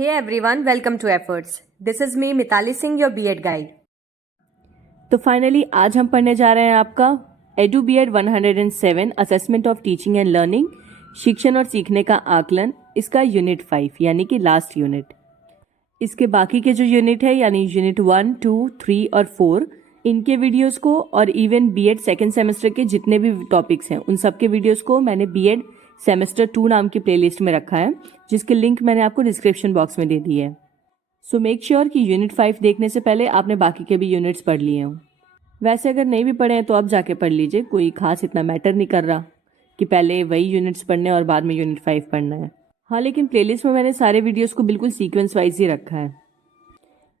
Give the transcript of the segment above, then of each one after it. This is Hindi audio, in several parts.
Hey everyone, welcome to Efforts. This is me Mitali Singh, your B.Ed guide. तो फाइनली आज हम पढ़ने जा रहे हैं आपका edu B.Ed 107 assessment of teaching and learning, शिक्षण और सीखने का आकलन, इसका यूनिट 5 यानी कि लास्ट यूनिट। इसके बाकी के जो यूनिट है यानी यूनिट 1, 2, 3 और 4, इनके वीडियोस को और इवन B.Ed सेकेंड सेमेस्टर के जितने भी टॉपिक्स हैं उन सब के वीडियोस को मैंने B.Ed सेमेस्टर 2 नाम की प्लेलिस्ट में रखा है, जिसकी लिंक मैंने आपको डिस्क्रिप्शन बॉक्स में दे दी है। सो मेक श्योर कि यूनिट 5 देखने से पहले आपने बाकी के भी यूनिट्स पढ़ लिए हों। वैसे अगर नहीं भी पढ़े हैं तो आप जाके पढ़ लीजिए, कोई खास इतना मैटर नहीं कर रहा कि पहले वही यूनिट्स पढ़ने और बाद में यूनिट 5 पढ़ना है। हाँ, लेकिन प्लेलिस्ट में मैंने सारे वीडियोस को बिल्कुल सीक्वेंस वाइज ही रखा है।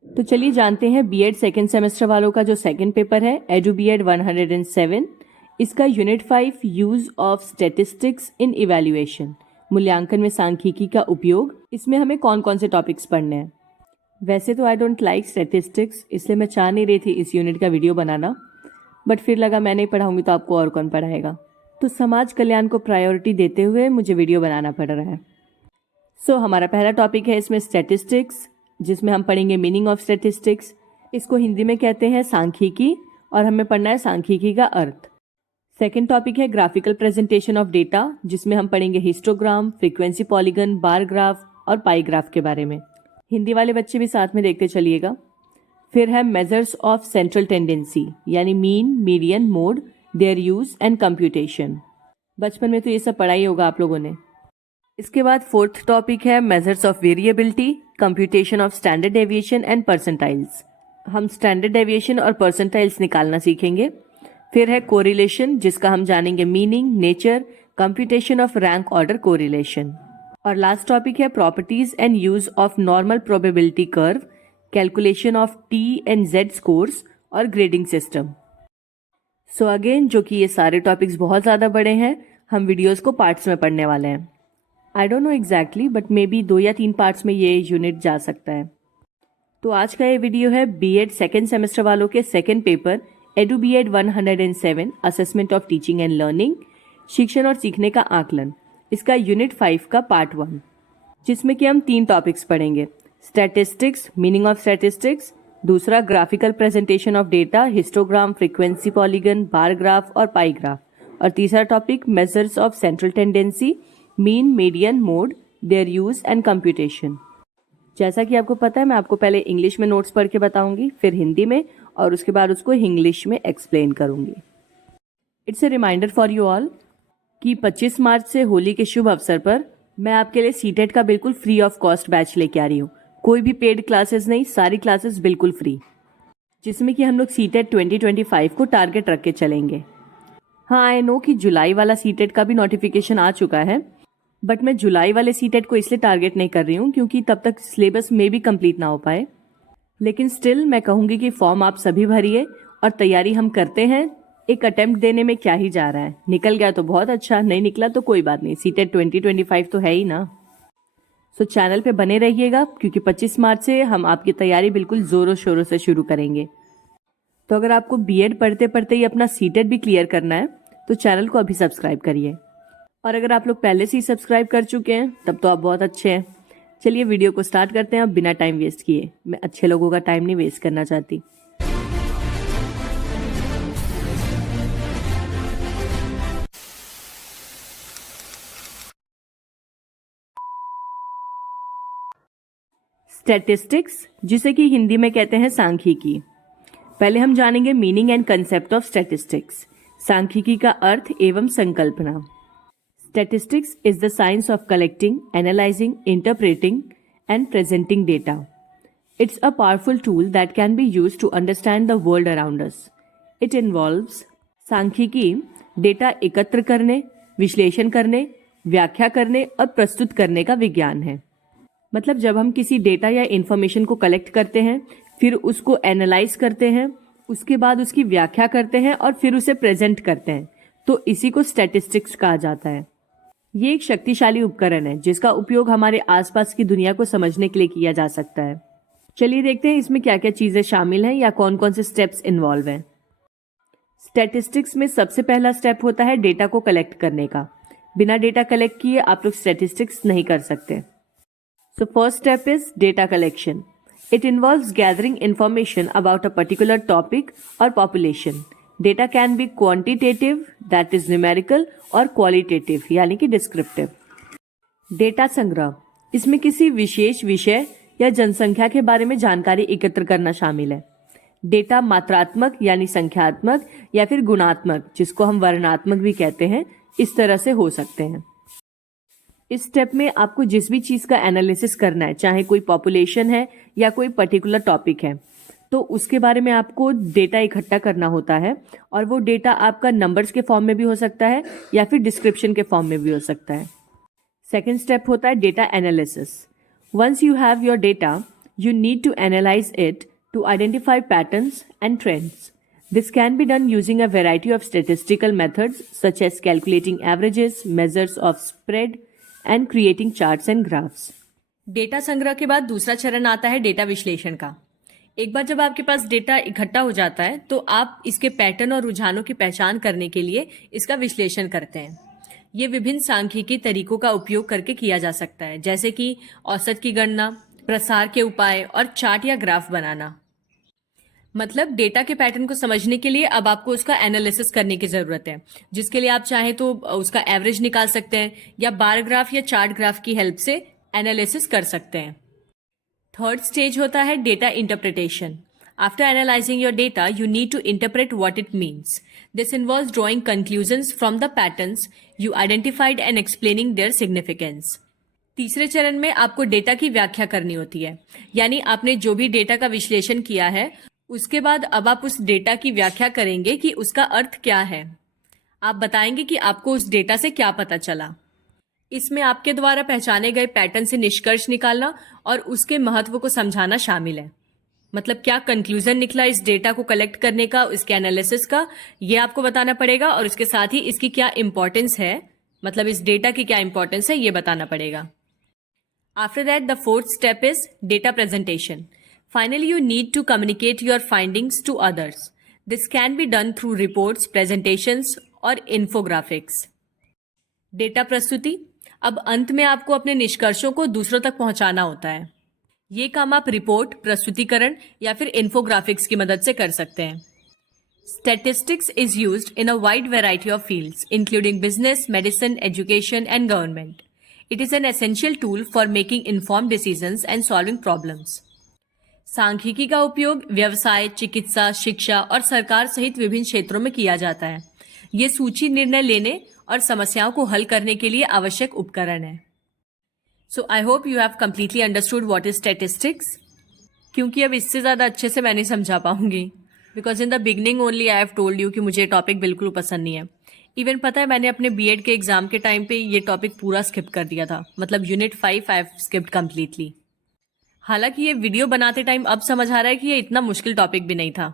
तो चलिए जानते हैं B.Ed सेकेंड सेमेस्टर वालों का जो सेकेंड पेपर है एडू B.Ed 107, इसका unit 5 use of statistics in evaluation, मूल्यांकन में सांख्यिकी का उपयोग। इसमें हमें कौन कौन से टॉपिक्स पढ़ने हैं। वैसे तो आई डोंट लाइक स्टैटिस्टिक्स, इसलिए मैं चाह नहीं रही थी इस यूनिट का वीडियो बनाना, बट फिर लगा मैं नहीं पढ़ाऊंगी तो आपको और कौन पढ़ाएगा, तो समाज कल्याण को प्रायोरिटी देते हुए मुझे वीडियो बनाना पड़ रहा है। सो हमारा पहला टॉपिक है इसमें स्टैटिस्टिक्स, जिसमें हम पढ़ेंगे मीनिंग ऑफ स्टैटिस्टिक्स। इसको हिंदी में कहते हैं सांख्यिकी और हमें पढ़ना है सांख्यिकी का अर्थ। सेकेंड टॉपिक है ग्राफिकल प्रेजेंटेशन ऑफ डेटा, जिसमें हम पढ़ेंगे histogram, frequency polygon, bar graph और पाई ग्राफ के बारे में। हिंदी वाले बच्चे भी साथ में देखते चलिएगा। फिर है मेजर्स ऑफ सेंट्रल टेंडेंसी यानी mean, median, mode, their use and computation. बचपन में तो ये सब पढ़ा ही होगा आप लोगों ने। इसके बाद फोर्थ टॉपिक है measures of variability, computation of standard deviation and percentiles. हम स्टैंडर्ड डेविएशन और परसेंटाइल्स निकालना सीखेंगे। फिर है कोरिलेशन, जिसका हम जानेंगे meaning, nature, computation of rank order correlation. और लास्ट टॉपिक है properties and use of normal probability curve, calculation of T and Z scores और ग्रेडिंग सिस्टम। सो अगेन, जो कि ये सारे टॉपिक्स बहुत ज़्यादा बड़े हैं, हम वीडियोस को पार्ट्स में पढ़ने वाले हैं। I don't know exactly, but may be 2 या 3 पार्ट्स में ये यूनिट जा सकता है। तो आज का ये वीडियो है B.Ed सेकेंड सेमेस्टर वालों के second paper edu B.Ed 107 assessment of teaching and learning, शिक्षण और सीखने का आकलन, इसका यूनिट 5 का पार्ट 1, जिसमें कि हम 3 टॉपिक्स पढ़ेंगे। स्टैटिस्टिक्स, मीनिंग ऑफ स्टैटिस्टिक्स, दूसरा graphical presentation of data, histogram, frequency polygon, bar graph और पाई ग्राफ, और तीसरा topic measures of central tendency, mean, median, mode, their use and computation. जैसा कि आपको पता है, मैं आपको पहले इंग्लिश में नोट्स पढ़ के बताऊंगी, फिर हिंदी में, और उसके बाद उसको इंग्लिश में एक्सप्लेन करूंगी। It's a reminder for you all कि 25 मार्च से होली के शुभ अवसर पर मैं आपके लिए सीटेट का बिल्कुल फ्री ऑफ कॉस्ट बैच लेके आ रही हूँ। कोई भी पेड क्लासेस नहीं, सारी क्लासेस बिल्कुल फ्री, जिसमें कि हम लोग सीटेट 2025 को टारगेट रख के चलेंगे। हाँ, आई नो कि जुलाई वाला सीटेट का भी नोटिफिकेशन आ चुका है, बट मैं जुलाई वाले सीटेट को इसलिए टारगेट नहीं कर रही हूँ क्योंकि तब तक सिलेबस में भी कंप्लीट ना हो पाए। लेकिन स्टिल मैं कहूँगी कि फॉर्म आप सभी भरिए और तैयारी हम करते हैं। एक अटेम्प्ट देने में क्या ही जा रहा है, निकल गया तो बहुत अच्छा, नहीं निकला तो कोई बात नहीं, सीटेट 2025 तो है ही ना। सो चैनल पे बने रहिएगा क्योंकि 25 मार्च से हम आपकी तैयारी बिल्कुल ज़ोरों शोरों से शुरू करेंगे। तो अगर आपको B.Ed पढ़ते पढ़ते ही अपना सीटेट भी क्लियर करना है तो चैनल को अभी सब्सक्राइब करिए, और अगर आप लोग पहले से ही सब्सक्राइब कर चुके हैं तब तो आप बहुत अच्छे हैं। चलिए वीडियो को स्टार्ट करते हैं अब बिना टाइम वेस्ट किए। मैं अच्छे लोगों का टाइम नहीं वेस्ट करना चाहती। स्टैटिस्टिक्स, जिसे कि हिंदी में कहते हैं सांख्यिकी। पहले हम जानेंगे meaning and concept of statistics, सांख्यिकी का अर्थ एवं संकल्पना। Statistics is the science of collecting, analyzing, interpreting, and presenting data. It's a powerful tool that can be used to understand the world around us. It involves सांख्यिकी डेटा एकत्र करने, विश्लेषण करने, व्याख्या करने और प्रस्तुत करने का विज्ञान है। मतलब जब हम किसी डेटा या इन्फॉर्मेशन को कलेक्ट करते हैं, फिर उसको एनालाइज करते हैं, उसके बाद उसकी व्याख्या करते हैं और फिर उसे प्रेजेंट करते हैं, तो इसी को स्टैटिस्टिक्स कहा जाता है। ये एक शक्तिशाली उपकरण है जिसका उपयोग हमारे आसपास की दुनिया को समझने के लिए किया जा सकता है। चलिए देखते हैं इसमें क्या क्या चीजें शामिल हैं या कौन कौन से स्टेप्स इन्वॉल्व हैं। स्टैटिस्टिक्स में सबसे पहला स्टेप होता है डेटा को कलेक्ट करने का। बिना डेटा कलेक्ट किए आप लोग स्टैटिस्टिक्स नहीं कर सकते। So first step is data collection. It involves gathering information about a particular topic or population. Data can be quantitative, that is numerical, और qualitative, यानी कि descriptive. डेटा संग्रह, इसमें किसी विशेष विषय या जनसंख्या के बारे में जानकारी एकत्र करना शामिल है. डेटा मात्रात्मक यानी संख्यात्मक या फिर गुणात्मक, जिसको हम वर्णात्मक भी कहते हैं, इस तरह से हो सकते हैं. इस स्टेप में आपको जिस भी चीज़ का एनालिसिस करना है, चाहे कोई पॉपुलेशन है या कोई पर्टिकुलर टॉपिक है, तो उसके बारे में आपको डेटा इकट्ठा करना होता है. और वो डेटा आपका नंबर्स के फॉर्म में भी हो सकता है या फिर डिस्क्रिप्शन के फॉर्म में भी हो सकता है. सेकेंड स्टेप होता है data analysis. Once you have your data, you need to analyse it to identify patterns and trends. This can be done using a variety of statistical methods such as calculating averages, measures of spread, and creating charts and graphs. Data संग्रह के बाद दूसरा चरण आता है डेटा विश्लेषण का. एक बार जब आपके पास डेटा इकट्ठा हो जाता है तो आप इसके पैटर्न और रुझानों की पहचान करने के लिए इसका विश्लेषण करते हैं. ये विभिन्न सांख्यिकी तरीकों का उपयोग करके किया जा सकता है, जैसे कि औसत की गणना, प्रसार के उपाय और चार्ट या ग्राफ बनाना. मतलब डेटा के पैटर्न को समझने के लिए अब आपको उसका एनालिसिस करने की जरूरत है, जिसके लिए आप चाहें तो उसका एवरेज निकाल सकते हैं या बार ग्राफ या चार्ट ग्राफ की हेल्प से एनालिसिस कर सकते हैं. थर्ड स्टेज होता है data interpretation. After analysing your data, you need to interpret what it means. This involves drawing conclusions from the patterns you identified and explaining their significance. तीसरे चरण में आपको डेटा की व्याख्या करनी होती है, यानी आपने जो भी डेटा का विश्लेषण किया है उसके बाद अब आप उस डेटा की व्याख्या करेंगे कि उसका अर्थ क्या है. आप बताएंगे कि आपको उस डेटा से क्या पता चला. इसमें आपके द्वारा पहचाने गए पैटर्न से निष्कर्ष निकालना और उसके महत्व को समझाना शामिल है. मतलब क्या कंक्लूजन निकला इस डेटा को कलेक्ट करने का, इसके एनालिसिस का, ये आपको बताना पड़ेगा. और उसके साथ ही इसकी क्या इंपॉर्टेंस है, मतलब इस डेटा की क्या इंपॉर्टेंस है, ये बताना पड़ेगा. After that the fourth step is data presentation. Finally, you need to communicate your findings to others. This can be done through reports, presentations और infographics. डेटा प्रस्तुति. अब अंत में आपको अपने निष्कर्षों को दूसरों तक पहुंचाना होता है. ये काम आप रिपोर्ट, प्रस्तुतिकरण या फिर इन्फोग्राफिक्स की मदद से कर सकते हैं. Statistics is used in a wide variety of fields, including business, medicine, education, and government. It is an essential tool for making informed decisions and solving problems. सांख्यिकी का उपयोग व्यवसाय, चिकित्सा, शिक्षा और सरकार सहित विभिन्न क्षेत्रों में किया जाता है. ये सूची निर्णय लेने और समस्याओं को हल करने के लिए आवश्यक उपकरण है. So I hope you have completely understood what is statistics. क्योंकि अब इससे ज़्यादा अच्छे से मैं नहीं समझा पाऊंगी, because in the beginning only I have told you कि मुझे टॉपिक बिल्कुल पसंद नहीं है. इवन पता है मैंने अपने बीएड के एग्जाम के टाइम पे ये टॉपिक पूरा स्किप कर दिया था. मतलब unit 5 I have skipped completely. हालांकि ये वीडियो बनाते टाइम अब समझ आ रहा है कि ये इतना मुश्किल टॉपिक भी नहीं था.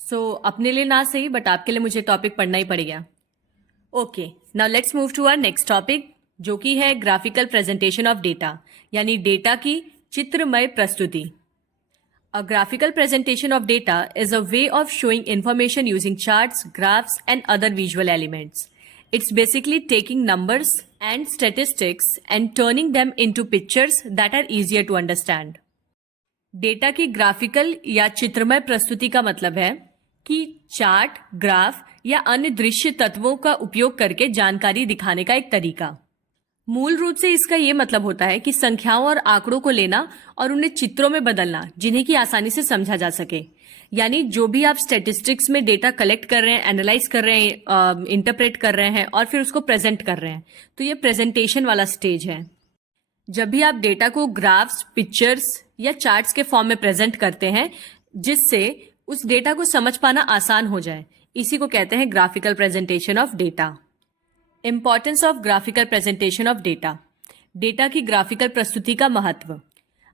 सो अपने लिए ना सही, बट आपके लिए मुझे टॉपिक पढ़ना ही पड़ गया. Okay, now let's move to our next topic, जो कि है ग्राफिकल प्रेजेंटेशन ऑफ डेटा, यानी डेटा की चित्रमय प्रस्तुति. A graphical presentation of data is a way of showing information using charts, graphs and other visual elements. It's basically taking numbers and statistics and turning them into pictures that are easier to understand. Data की ग्राफिकल या चित्रमय प्रस्तुति का मतलब है कि चार्ट, ग्राफ या अन्य दृश्य तत्वों का उपयोग करके जानकारी दिखाने का एक तरीका. मूल रूप से इसका ये मतलब होता है कि संख्याओं और आंकड़ों को लेना और उन्हें चित्रों में बदलना, जिन्हें की आसानी से समझा जा सके. यानी जो भी आप स्टैटिस्टिक्स में डेटा कलेक्ट कर रहे हैं, एनालाइज कर रहे हैं, इंटरप्रेट कर रहे हैं और फिर उसको प्रेजेंट कर रहे हैं, तो ये प्रेजेंटेशन वाला स्टेज है. जब भी आप डेटा को ग्राफ्स, पिक्चर्स या चार्ट्स के फॉर्म में प्रेजेंट करते हैं, जिससे उस डेटा को समझ पाना आसान हो जाए, इसी को कहते हैं graphical presentation of data. Importance of graphical presentation of data. Data की ग्राफिकल प्रस्तुति का महत्व.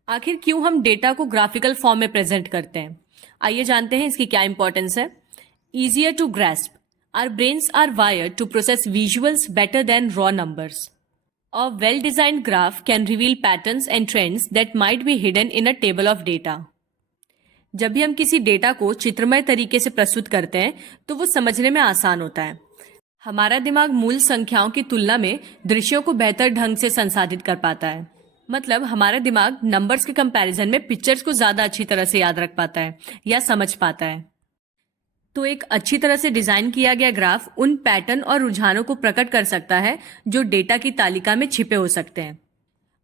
आखिर क्यों हम डेटा को ग्राफिकल फॉर्म में प्रेजेंट करते हैं, आइए जानते हैं इसकी क्या इंपॉर्टेंस है. Easier to grasp. Our brains are wired to process visuals better than raw numbers. A well-designed graph can reveal patterns and trends that might be hidden in a table of data. जब भी हम किसी डेटा को चित्रमय तरीके से प्रस्तुत करते हैं तो वो समझने में आसान होता है. हमारा दिमाग मूल संख्याओं की तुलना में दृश्यों को बेहतर ढंग से संसाधित कर पाता है. मतलब हमारा दिमाग नंबर्स के कंपैरिजन में पिक्चर्स को ज्यादा अच्छी तरह से याद रख पाता है या समझ पाता है। तो एक अच्छी तरह से डिजाइन किया गया ग्राफ उन पैटर्न और रुझानों को प्रकट कर सकता है जो डेटा की तालिका में छिपे हो सकते हैं।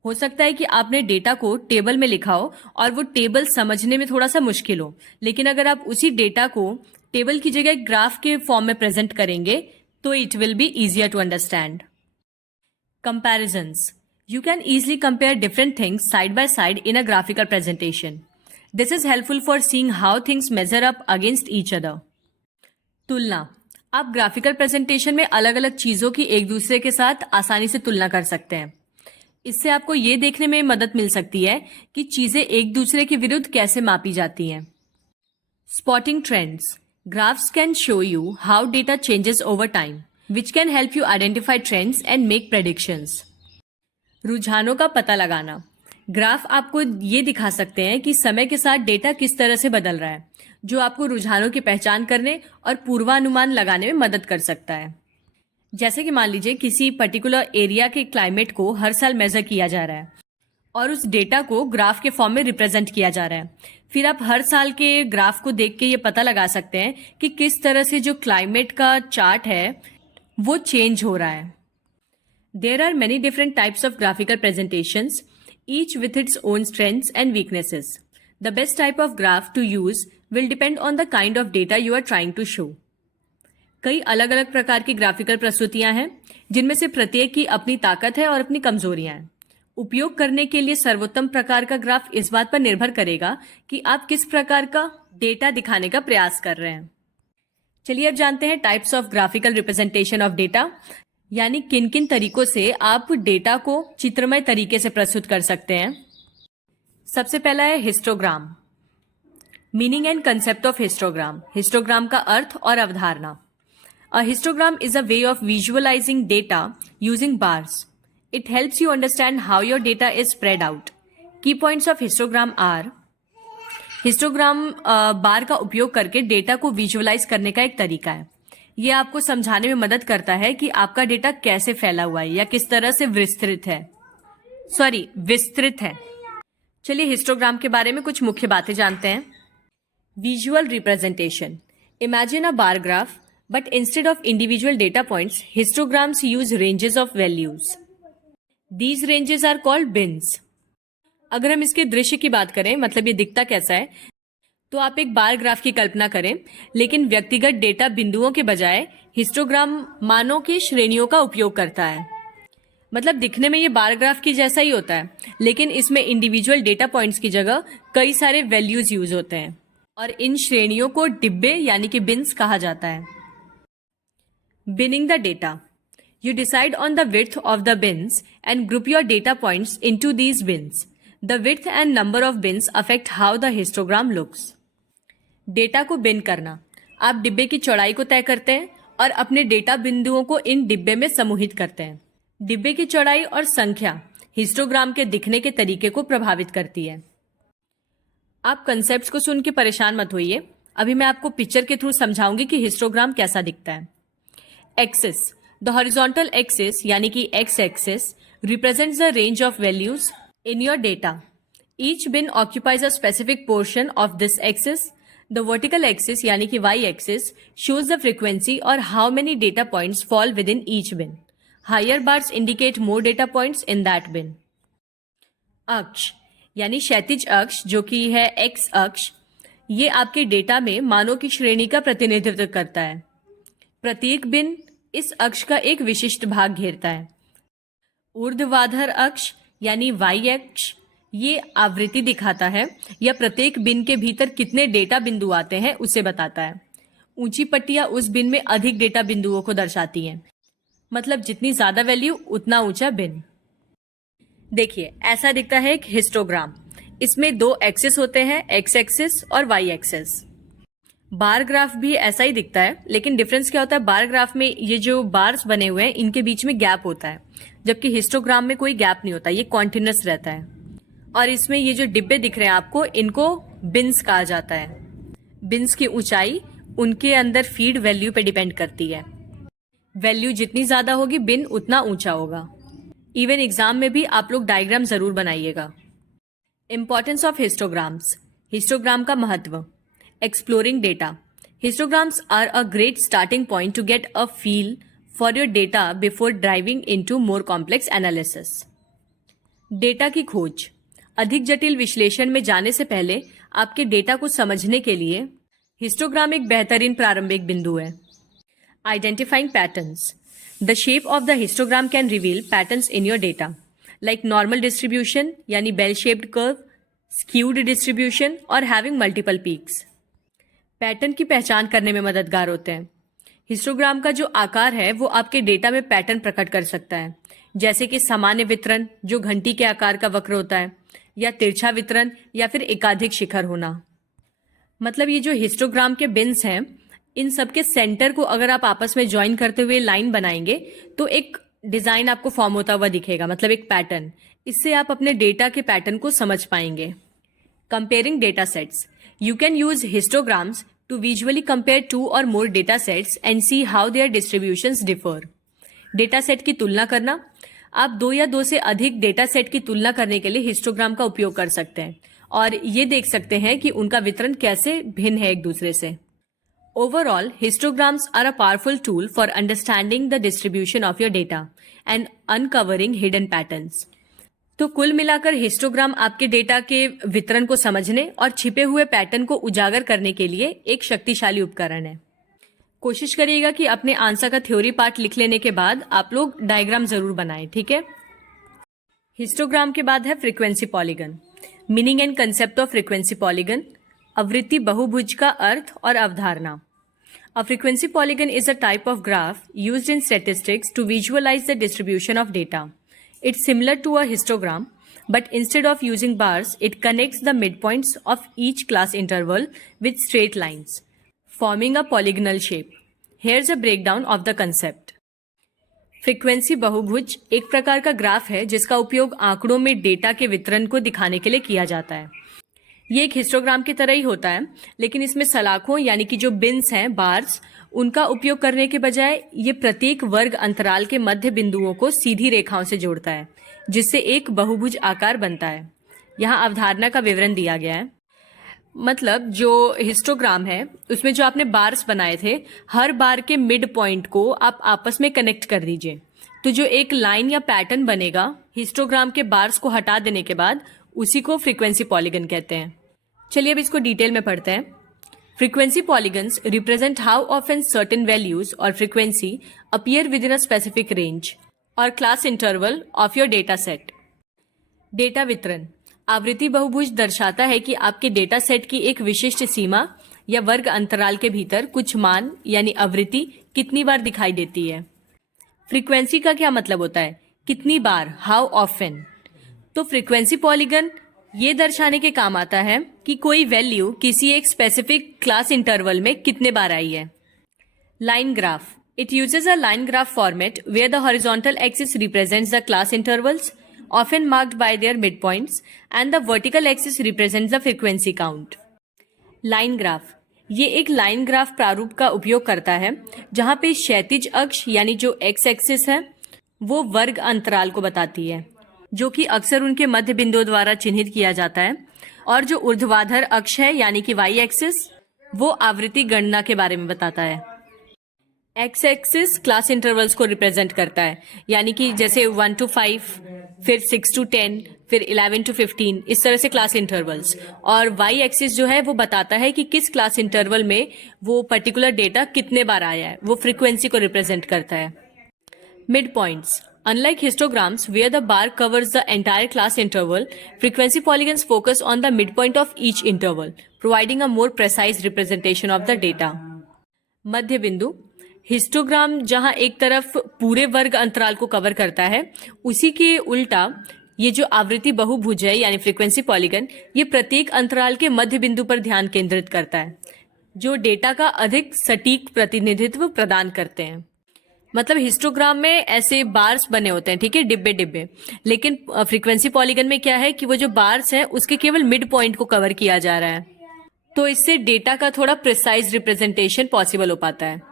हो सकता है कि आपने डेटा को टेबल में लिखा हो और वो टेबल समझने में थोड़ा सा मुश्किल हो, लेकिन अगर आप उसी डेटा को टेबल की जगह ग्राफ के फॉर्म में प्रेजेंट करेंगे तो it will be easier to understand. Comparisons. You can easily compare different things side by side in a graphical presentation. This is helpful for seeing how things measure up against each other. तुलना. आप ग्राफिकल प्रेजेंटेशन में अलग अलग चीजों की एक दूसरे के साथ आसानी से तुलना कर सकते हैं। इससे आपको ये देखने में मदद मिल सकती है कि चीजें एक दूसरे के विरुद्ध कैसे मापी जाती हैं। Spotting trends. Graphs can show you how data changes over time, which can help you identify trends and make predictions. रुझानों का पता लगाना. ग्राफ आपको ये दिखा सकते हैं कि समय के साथ डेटा किस तरह से बदल रहा है, जो आपको रुझानों की पहचान करने और पूर्वानुमान लगाने में मदद कर सकता है। जैसे कि मान लीजिए किसी पर्टिकुलर एरिया के क्लाइमेट को हर साल मेजर किया जा रहा है और उस डेटा को ग्राफ के फॉर्म में रिप्रेजेंट किया जा रहा है। फिर आप हर साल के ग्राफ को देख के ये पता लगा सकते हैं कि किस तरह से जो क्लाइमेट का चार्ट है वो चेंज हो रहा है। There are many different types of graphical presentations, each with its own strengths and weaknesses. The best type of graph to use will depend on the kind of data you are trying to show. कई अलग अलग प्रकार की ग्राफिकल प्रस्तुतियां हैं जिनमें से प्रत्येक की अपनी ताकत है और अपनी कमजोरियां हैं। उपयोग करने के लिए सर्वोत्तम प्रकार का ग्राफ इस बात पर निर्भर करेगा कि आप किस प्रकार का डेटा दिखाने का प्रयास कर रहे हैं। चलिए अब जानते हैं types of graphical representation of data, यानी किन किन तरीकों से आप डेटा को चित्रमय तरीके से प्रस्तुत कर सकते हैं। सबसे पहला है histogram. Meaning and concept of histogram. Histogram का अर्थ और अवधारणा. A histogram is a way of visualising data using bars. It helps you understand how your data is spread out. Key points of histogram are. Histogram bar का उपयोग करके डेटा को विजुअलाइज करने का एक तरीका है। ये आपको समझाने में मदद करता है कि आपका डेटा कैसे फैला हुआ है या किस तरह से विस्तृत है। चलिए हिस्टोग्राम के बारे में कुछ मुख्य बातें जानते हैं। Visual representation. Imagine a bar graph, but instead of individual data points, histograms use ranges of values. These ranges are called bins. अगर हम इसके दृश्य की बात करें, मतलब ये दिखता कैसा है, तो आप एक बार ग्राफ की कल्पना करें, लेकिन व्यक्तिगत डेटा बिंदुओं के बजाय हिस्टोग्राम मानों की श्रेणियों का उपयोग करता है। मतलब दिखने में ये बार ग्राफ की जैसा ही होता है, लेकिन इसमें इंडिविजुअल डेटा पॉइंट्स की जगह कई सारे वैल्यूज यूज होते हैं और इन श्रेणियों को डिब्बे यानी कि बिन्स कहा जाता है। Binning the data. You decide on the width of the bins and group your data points into these bins. The width and number of bins affect how the histogram looks. Data को बिन करना. आप डिब्बे की चौड़ाई को तय करते हैं और अपने डेटा बिंदुओं को इन डिब्बे में समूहित करते हैं. डिब्बे की चौड़ाई और संख्या हिस्टोग्राम के दिखने के तरीके को प्रभावित करती है. आप कंसेप्ट्स को सुन के परेशान मत होइए. अभी मैं आपको पिक्चर के थ्रू समझाऊंगी कि हिस्टोग्राम कैसा दिखता है. एक्सिस. द हॉरिजॉन्टल एक्सिस यानी कि x axis represents the range of values in your data. Each bin occupies a specific portion of this axis. The vertical axis यानी कि y axis shows the frequency or how many data points fall within each bin. Higher bars indicate more data points in that bin. अक्ष यानी क्षैतिज अक्ष जो कि है x अक्ष, ये आपके डेटा में मानों की श्रेणी का प्रतिनिधित्व करता है. प्रत्येक बिन इस अक्ष का एक विशिष्ट भाग घेरता है. ऊर्ध्वाधर अक्ष यानी y अक्ष ये आवृत्ति दिखाता है या प्रत्येक बिन के भीतर कितने डेटा बिंदु आते हैं उसे बताता है. ऊंची पट्टियां उस बिन में अधिक डेटा बिंदुओं को दर्शाती हैं. मतलब जितनी ज्यादा वैल्यू उतना ऊंचा बिन. देखिए ऐसा दिखता है एक हिस्टोग्राम. इसमें दो एक्सिस होते हैं, एक्स एक्सिस और वाई एक्सिस. बार ग्राफ भी ऐसा ही दिखता है, लेकिन डिफरेंस क्या होता है, बार ग्राफ में ये जो बार्स बने हुए हैं इनके बीच में गैप होता है, जबकि हिस्टोग्राम में कोई गैप नहीं होता, ये कॉन्टिन्यूअस रहता है. और इसमें ये जो डिब्बे दिख रहे हैं आपको, इनको बिन्स कहा जाता है. बिन्स की ऊंचाई उनके अंदर फीड वैल्यू पे डिपेंड करती है. वैल्यू जितनी ज्यादा होगी बिन उतना ऊंचा होगा. इवन एग्जाम में भी आप लोग डायग्राम जरूर बनाइएगा। Importance of histograms. हिस्टोग्राम का महत्व। Exploring data. Histograms are a great starting point to get a feel for your data before driving into more complex analysis. Data की खोज। अधिक जटिल विश्लेषण में जाने से पहले आपके डेटा को समझने के लिए हिस्टोग्राम एक बेहतरीन प्रारंभिक बिंदु है। Identifying patterns. The shape of the histogram can reveal patterns in your data like normal distribution यानी bell shaped curve, skewed distribution और हैविंग मल्टीपल पीक्स। पैटर्न की पहचान करने में मददगार होते हैं। हिस्टोग्राम का जो आकार है वो आपके डेटा में पैटर्न प्रकट कर सकता है, जैसे कि सामान्य वितरण जो घंटी के आकार का वक्र होता है, या तिरछा वितरण, या फिर एकाधिक शिखर होना। मतलब ये जो हिस्टोग्राम के बिन्स हैं, इन सब के सेंटर को अगर आप आपस में ज्वाइन करते हुए लाइन बनाएंगे तो एक डिजाइन आपको फॉर्म होता हुआ दिखेगा, मतलब एक पैटर्न। इससे आप अपने डेटा के पैटर्न को समझ पाएंगे। Comparing data sets. You can use histograms to visually compare two or more data sets and see how their distributions differ. Data set की तुलना करना। आप दो या दो से अधिक डेटा सेट की तुलना करने के लिए हिस्टोग्राम का उपयोग कर सकते हैं और ये देख सकते हैं कि उनका वितरण कैसे भिन्न है एक दूसरे से। Overall, histograms are a powerful tool for understanding the distribution of your data and uncovering hidden patterns. तो कुल मिलाकर हिस्टोग्राम आपके डेटा के वितरण को समझने और छिपे हुए पैटर्न को उजागर करने के लिए एक शक्तिशाली उपकरण है। कोशिश करिएगा कि अपने आंसर का थ्योरी पार्ट लिख लेने के बाद आप लोग डायग्राम जरूर बनाएं, ठीक है। हिस्टोग्राम के बाद है frequency polygon. Meaning and concept of frequency polygon. आवृत्ति बहुभुज का अर्थ और अवधारणा। A frequency polygon is a type of graph used in statistics to visualize the distribution of data. It's similar to a histogram, but instead of using bars, it connects the midpoints of each class interval with straight lines, forming a polygonal shape. Here's a breakdown of the concept. Frequency बहुभुज एक प्रकार का ग्राफ है जिसका उपयोग आंकड़ों में डेटा के वितरण को दिखाने के लिए किया जाता है। ये एक हिस्टोग्राम की तरह ही होता है, लेकिन इसमें सलाखों यानी कि जो बिन्स हैं, बार्स, उनका उपयोग करने के बजाय ये प्रत्येक वर्ग अंतराल के मध्य बिंदुओं को सीधी रेखाओं से जोड़ता है, जिससे एक बहुभुज आकार बनता है। यहाँ अवधारणा का विवरण दिया गया है। मतलब जो हिस्टोग्राम है उसमें जो आपने बार्स बनाए थे, हर बार के मिड पॉइंट को आप आपस में कनेक्ट कर दीजिए, तो जो एक लाइन या पैटर्न बनेगा हिस्टोग्राम के बार्स को हटा देने के बाद, उसी को फ्रीक्वेंसी पॉलीगन कहते हैं। चलिए अब इसको डिटेल में पढ़ते हैं। Frequency polygons represent how often certain values और frequency appear within a specific range और class interval of your data set. Data वितरण। आवृत्ति बहुभुज दर्शाता है कि आपके डेटा सेट की एक विशिष्ट सीमा या वर्ग अंतराल के भीतर कुछ मान यानी आवृत्ति कितनी बार दिखाई देती है। फ्रीक्वेंसी का क्या मतलब होता है? कितनी बार, हाउ ऑफन। तो फ्रीक्वेंसी पॉलीगन ये दर्शाने के काम आता है कि कोई वैल्यू किसी एक स्पेसिफिक क्लास इंटरवल में कितने बार आई है। Line graph. It uses a line graph format where the horizontal axis represents the class intervals often marked by their midpoints and the vertical axis represents the frequency count. Line graph ये एक लाइन ग्राफ प्रारूप का उपयोग करता है जहां पे क्षैतिज अक्ष यानी जो एक्स एक्सिस है वो वर्ग अंतराल को बताती है, जो कि अक्सर उनके मध्य बिंदुओं द्वारा चिन्हित किया जाता है, और जो ऊर्ध्वाधर अक्ष है यानी कि वाई एक्सिस वो आवृत्ति गणना के बारे में बताता है। एक्स एक्सिस क्लास इंटरवल्स को रिप्रेजेंट करता है, यानी कि जैसे 1 to 5, फिर 6 to 10, फिर 11 to 15, इस तरह से क्लास इंटरवल्स। और वाई एक्सिस जो है वो बताता है कि किस क्लास इंटरवल में वो पर्टिकुलर डेटा कितने बार आया है, वो फ्रीक्वेंसी को रिप्रेजेंट करता है। Mid points. Unlike histograms where the bar covers the entire class interval, frequency polygons focus on the midpoint of each interval, providing a more precise representation of the data. मध्य बिंदु। हिस्टोग्राम जहां एक तरफ पूरे वर्ग अंतराल को कवर करता है, उसी के उल्टा ये जो आवृत्ति बहुभुज है यानी फ्रीक्वेंसी पॉलीगन, ये प्रत्येक अंतराल के मध्य बिंदु पर ध्यान केंद्रित करता है, जो डेटा का अधिक सटीक प्रतिनिधित्व प्रदान करते हैं। मतलब हिस्टोग्राम में ऐसे बार्स बने होते हैं, ठीक है, डिब्बे डिब्बे, लेकिन फ्रीक्वेंसी पॉलीगन में क्या है कि वो जो बार्स हैं उसके केवल मिड पॉइंट को कवर किया जा रहा है, तो इससे डेटा का थोड़ा प्रिसाइज रिप्रेजेंटेशन पॉसिबल हो पाता है।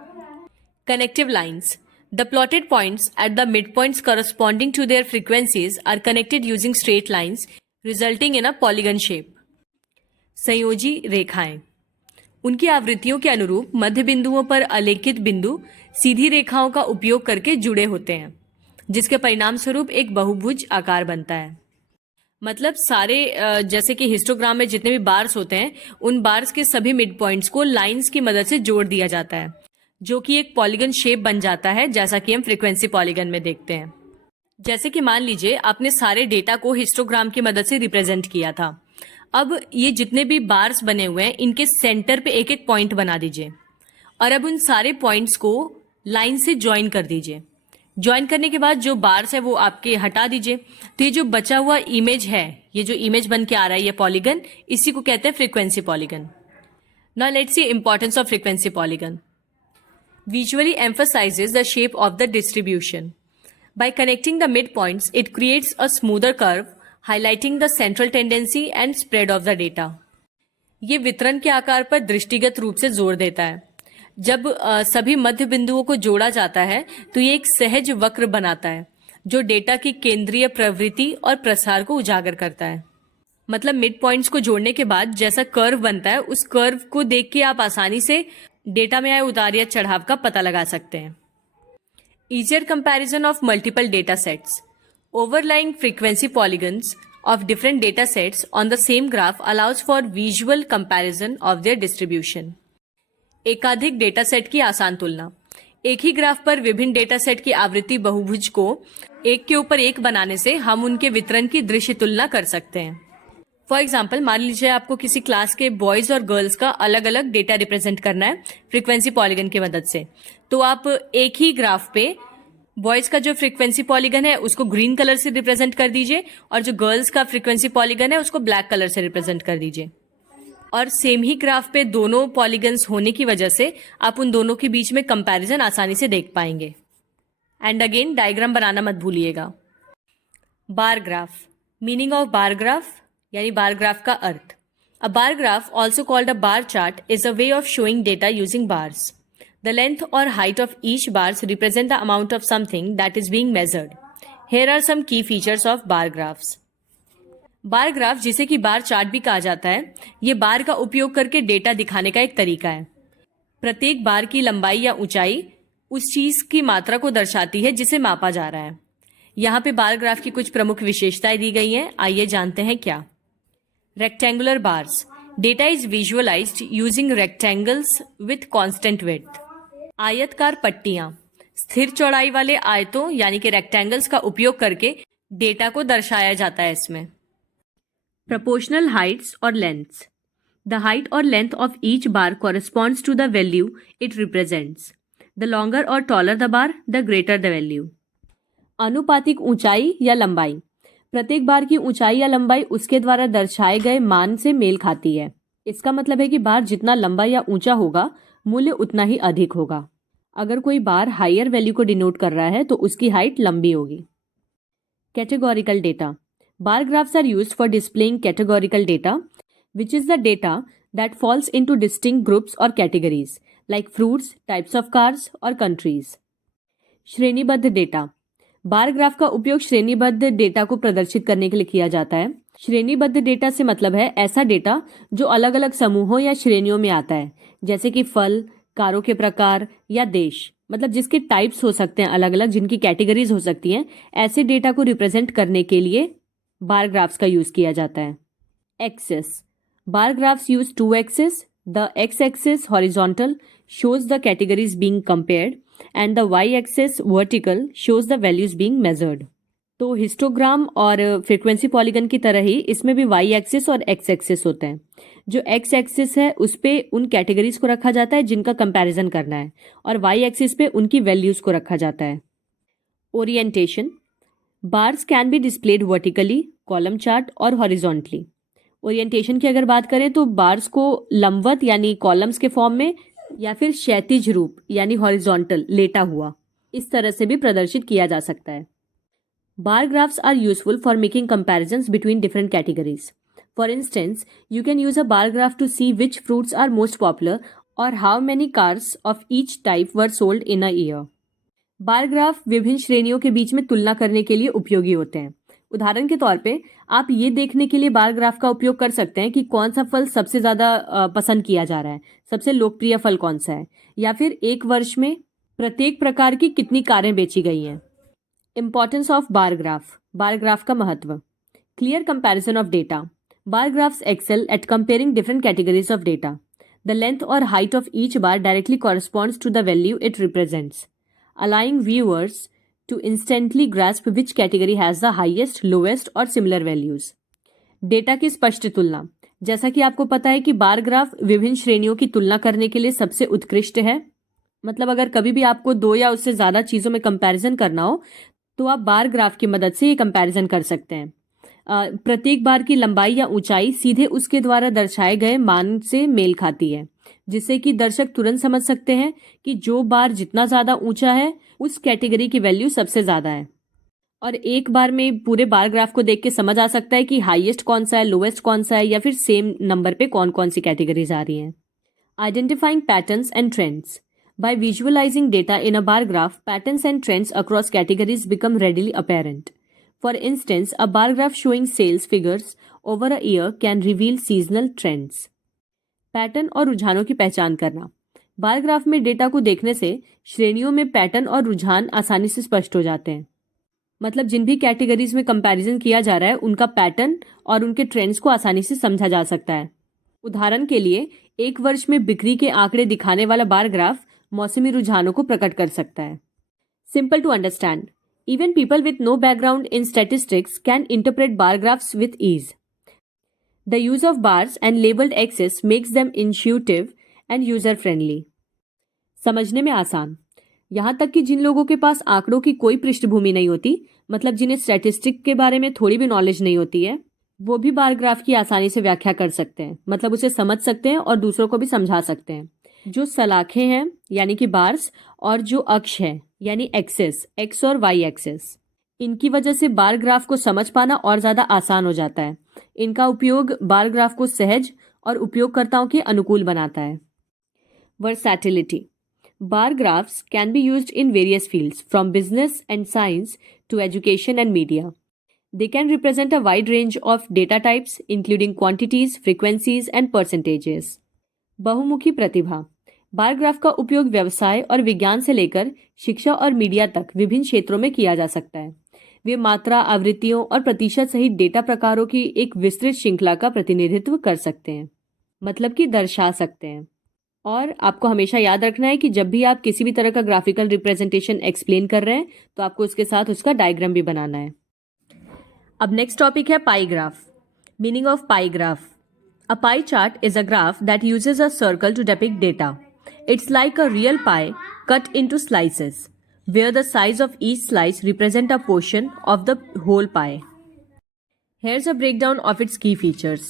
Connective lines. The plotted points at the midpoints corresponding to their frequencies are connected using straight lines, resulting in a polygon shape. संयोजी रेखाएं उनकी आवृत्तियों के अनुरूप मध्य बिंदुओं पर अलेखित बिंदु सीधी रेखाओं का उपयोग करके जुड़े होते हैं, जिसके परिणाम स्वरूप एक बहुभुज आकार बनता है। मतलब सारे जैसे कि हिस्टोग्राम में जितने भी बार्स होते हैं, उन बार्स के सभी मिड पॉइंट्स को लाइंस की मदद से जोड़ दिया जाता है, जो कि एक पॉलीगन शेप बन जाता है, जैसा कि हम फ्रीक्वेंसी पॉलीगन में देखते हैं। जैसे कि मान लीजिए आपने सारे डेटा को हिस्टोग्राम की मदद से रिप्रेजेंट किया था। अब ये जितने भी बार्स बने हुए हैं, इनके सेंटर पे एक एक पॉइंट बना दीजिए और अब उन सारे पॉइंट्स को लाइन से ज्वाइन कर दीजिए। ज्वाइन करने के बाद जो बार्स है वो आपके हटा दीजिए। तो ये जो बचा हुआ इमेज है, ये जो इमेज बन के आ रहा है, ये पॉलीगन, इसी को कहते हैं frequency polygon. Now let's see importance of frequency polygon. Visually emphasizes the shape of the distribution. By connecting the midpoints, it creates a smoother curve, highlighting the central tendency and spread of the data. ये वितरण के आकार पर दृष्टिगत रूप से जोर देता है। जब सभी मध्य बिंदुओं को जोड़ा जाता है तो ये एक सहज वक्र बनाता है, जो डेटा की केंद्रीय प्रवृत्ति और प्रसार को उजागर करता है। मतलब मिड पॉइंट्स को जोड़ने के बाद जैसा कर्व बनता है, उस कर्व को देख के आप आसानी से डेटा में आए उतार या चढ़ाव का पता लगा सकते हैं। Easier comparison of multiple data sets. Overlying frequency polygons of different data sets on the same graph allows for visual comparison of their distribution. एकाधिक डेटा सेट की आसान तुलना। एक ही ग्राफ पर विभिन्न डेटा सेट की आवृत्ति बहुभुज को एक के ऊपर एक बनाने से हम उनके वितरण की दृश्य तुलना कर सकते हैं। फॉर एग्जाम्पल, मान लीजिए आपको किसी क्लास के बॉयज और गर्ल्स का अलग अलग डेटा रिप्रेजेंट करना है फ्रीक्वेंसी पॉलीगन की मदद से। तो आप एक ही ग्राफ पे बॉयज का जो फ्रीक्वेंसी पॉलीगन है उसको ग्रीन कलर से रिप्रेजेंट कर दीजिए और जो गर्ल्स का फ्रीक्वेंसी पॉलीगन है उसको ब्लैक कलर से रिप्रेजेंट कर दीजिए। और सेम ही ग्राफ पे दोनों पॉलीगन्स होने की वजह से आप उन दोनों के बीच में कंपैरिजन आसानी से देख पाएंगे। एंड अगेन डायग्राम बनाना मत भूलिएगा। Bar graph. Meaning of bar graph यानी बार ग्राफ का अर्थ। A bar graph, also called a bar chart, is a way of showing data using bars. The length or height of each bars represent the amount of something that is being measured. Here are some key features of bar graphs. Bar graph, जिसे कि बार चार्ट भी कहा जाता है, ये बार का उपयोग करके डेटा दिखाने का एक तरीका है। प्रत्येक बार की लंबाई या ऊंचाई उस चीज की मात्रा को दर्शाती है जिसे मापा जा रहा है। यहाँ पे बार ग्राफ की कुछ प्रमुख विशेषताएं दी गई हैं, आइए जानते हैं क्या। Rectangular bars. Data is visualised using rectangles with constant width. आयतकार पट्टियां। स्थिर चौड़ाई वाले आयतों यानी कि रेक्टेंगल्स का उपयोग करके डेटा को दर्शाया जाता है इसमें। प्रपोर्शनल हाइट्स और लेंथ्स। द हाइट और length of each bar corresponds to the value it represents. The longer और taller the bar, the greater the value. आनुपातिक ऊंचाई या लंबाई। प्रत्येक बार की ऊंचाई या लंबाई उसके द्वारा दर्शाए गए मान से मेल खाती है। इसका मतलब है कि बार जितना लंबा या ऊंचा होगा, मूल्य उतना ही अधिक होगा। अगर कोई बार हायर वैल्यू को डिनोट कर रहा है तो उसकी हाइट लंबी होगी। Categorical data. Bar graphs are used for displaying categorical data, which is the data that falls into distinct groups or categories like fruits, types of cars और countries. श्रेणीबद्ध डेटा। बार ग्राफ का उपयोग श्रेणीबद्ध डेटा को प्रदर्शित करने के लिए किया जाता है। श्रेणीबद्ध डेटा से मतलब है ऐसा डेटा जो अलग अलग समूहों या श्रेणियों में आता है, जैसे कि फल, कारों के प्रकार या देश। मतलब जिसके टाइप्स हो सकते हैं अलग अलग, जिनकी कैटेगरीज हो सकती हैं, ऐसे डेटा को रिप्रेजेंट करने के लिए बार ग्राफ्स का यूज किया जाता है। Access. Bar graphs use two axes. The x-axis horizontal shows the categories being compared and the y-axis vertical shows the values being measured. तो हिस्टोग्राम और फ्रीक्वेंसी पॉलीगन की तरह ही इसमें भी y-axis और x-axis होते हैं। जो x-axis है उस पे उन कैटेगरीज को रखा जाता है जिनका कंपैरिजन करना है और y-axis पे उनकी वैल्यूज को रखा जाता है। Orientation. Bars can be displayed vertically, column chart और हॉरिजॉन्टली। ओरिएंटेशन की अगर बात करें तो बार्स को लंबवत यानी कॉलम्स के फॉर्म में या फिर क्षैतिज रूप यानी हॉरिजॉन्टल, लेटा हुआ, इस तरह से भी प्रदर्शित किया जा सकता है। Bar graphs are useful for making comparisons between different categories. For instance, you can use a bar graph to see which fruits are most popular और how many cars of each type were sold in a year. Bar graph विभिन्न श्रेणियों के बीच में तुलना करने के लिए उपयोगी होते हैं। उदाहरण के तौर पे आप ये देखने के लिए बार ग्राफ का उपयोग कर सकते हैं कि कौन सा फल सबसे ज़्यादा पसंद किया जा रहा है, सबसे लोकप्रिय फल कौन सा है, या फिर एक वर्ष में प्रत्येक प्रकार की कितनी कारें बेची गई हैं। इंपॉर्टेंस ऑफ बार ग्राफ का महत्व। Clear comparison of data. Bar graphs excel at comparing different categories of data. The length or height of each bar directly corresponds to the value it represents, allowing viewers to instantly grasp which category has the highest, lowest और similar values. डेटा की स्पष्ट तुलना। जैसा कि आपको पता है कि बार ग्राफ विभिन्न श्रेणियों की तुलना करने के लिए सबसे उत्कृष्ट है। मतलब अगर कभी भी आपको दो या उससे ज़्यादा चीज़ों में कंपैरिजन करना हो तो आप बार ग्राफ की मदद से ये कंपैरिजन कर सकते हैं। प्रत्येक बार की लंबाई या ऊंचाई सीधे उसके द्वारा दर्शाए गए मान से मेल खाती है, जिससे कि दर्शक तुरंत समझ सकते हैं कि जो बार जितना ज़्यादा ऊंचा है उस कैटेगरी की वैल्यू सबसे ज़्यादा है। और एक बार में पूरे बार ग्राफ को देख के समझ आ सकता है कि हाईएस्ट कौन सा है, लोवेस्ट कौन सा है, या फिर सेम नंबर पे कौन कौन सी कैटेगरीज आ रही हैं। Identifying patterns and trends. By visualizing data in a bar graph, patterns and trends across categories become readily apparent. For instance, a bar graph showing sales figures over a year can reveal seasonal trends. Pattern और रुझानों की पहचान करना। बार ग्राफ में डेटा को देखने से श्रेणियों में पैटर्न और रुझान आसानी से स्पष्ट हो जाते हैं। मतलब जिन भी कैटेगरीज में कंपैरिजन किया जा रहा है उनका पैटर्न और उनके ट्रेंड्स को आसानी से समझा जा सकता है। उदाहरण के लिए एक वर्ष में बिक्री के आंकड़े दिखाने वाला बार ग्राफ मौसमी रुझानों को प्रकट कर सकता है। Simple to understand. Even people with no background in statistics can interpret bar graphs with ease. The use of bars and labelled axes makes them intuitive and user friendly. समझने में आसान। यहाँ तक कि जिन लोगों के पास आंकड़ों की कोई पृष्ठभूमि नहीं होती, मतलब जिन्हें स्टैटिस्टिक के बारे में थोड़ी भी नॉलेज नहीं होती है, वो भी बार ग्राफ की आसानी से व्याख्या कर सकते हैं। मतलब उसे समझ सकते हैं और दूसरों को भी समझा सकते हैं। जो सलाखें हैं यानी कि बार्स, और जो अक्ष है यानी एक्सेस, एक्स और वाई एक्सेस, इनकी वजह से बार ग्राफ को समझ पाना और ज़्यादा आसान हो जाता है। इनका उपयोग बार ग्राफ को सहज और उपयोगकर्ताओं के अनुकूल बनाता है। Versatility. Bar graphs can be used in various fields from business and science to education and media. They can represent a wide range of data types, including quantities, frequencies, and percentages. बहुमुखी प्रतिभा। बार ग्राफ का उपयोग व्यवसाय और विज्ञान से लेकर शिक्षा और मीडिया तक विभिन्न क्षेत्रों में किया जा सकता है। वे मात्रा, आवृत्तियों और प्रतिशत सहित डेटा प्रकारों की एक विस्तृत श्रृंखला का प्रतिनिधित्व कर सकते हैं, मतलब कि दर्शा सकते हैं। और आपको हमेशा याद रखना है कि जब भी आप किसी भी तरह का ग्राफिकल रिप्रेजेंटेशन एक्सप्लेन कर रहे हैं तो आपको उसके साथ उसका डायग्राम भी बनाना है। अब नेक्स्ट टॉपिक है pie graph. Meaning of pie graph. A pie chart is a graph that uses a circle to depict data. It's like a real pie cut into slices, where the size of each slice represent a portion of the whole pie. Here's a breakdown of its key features.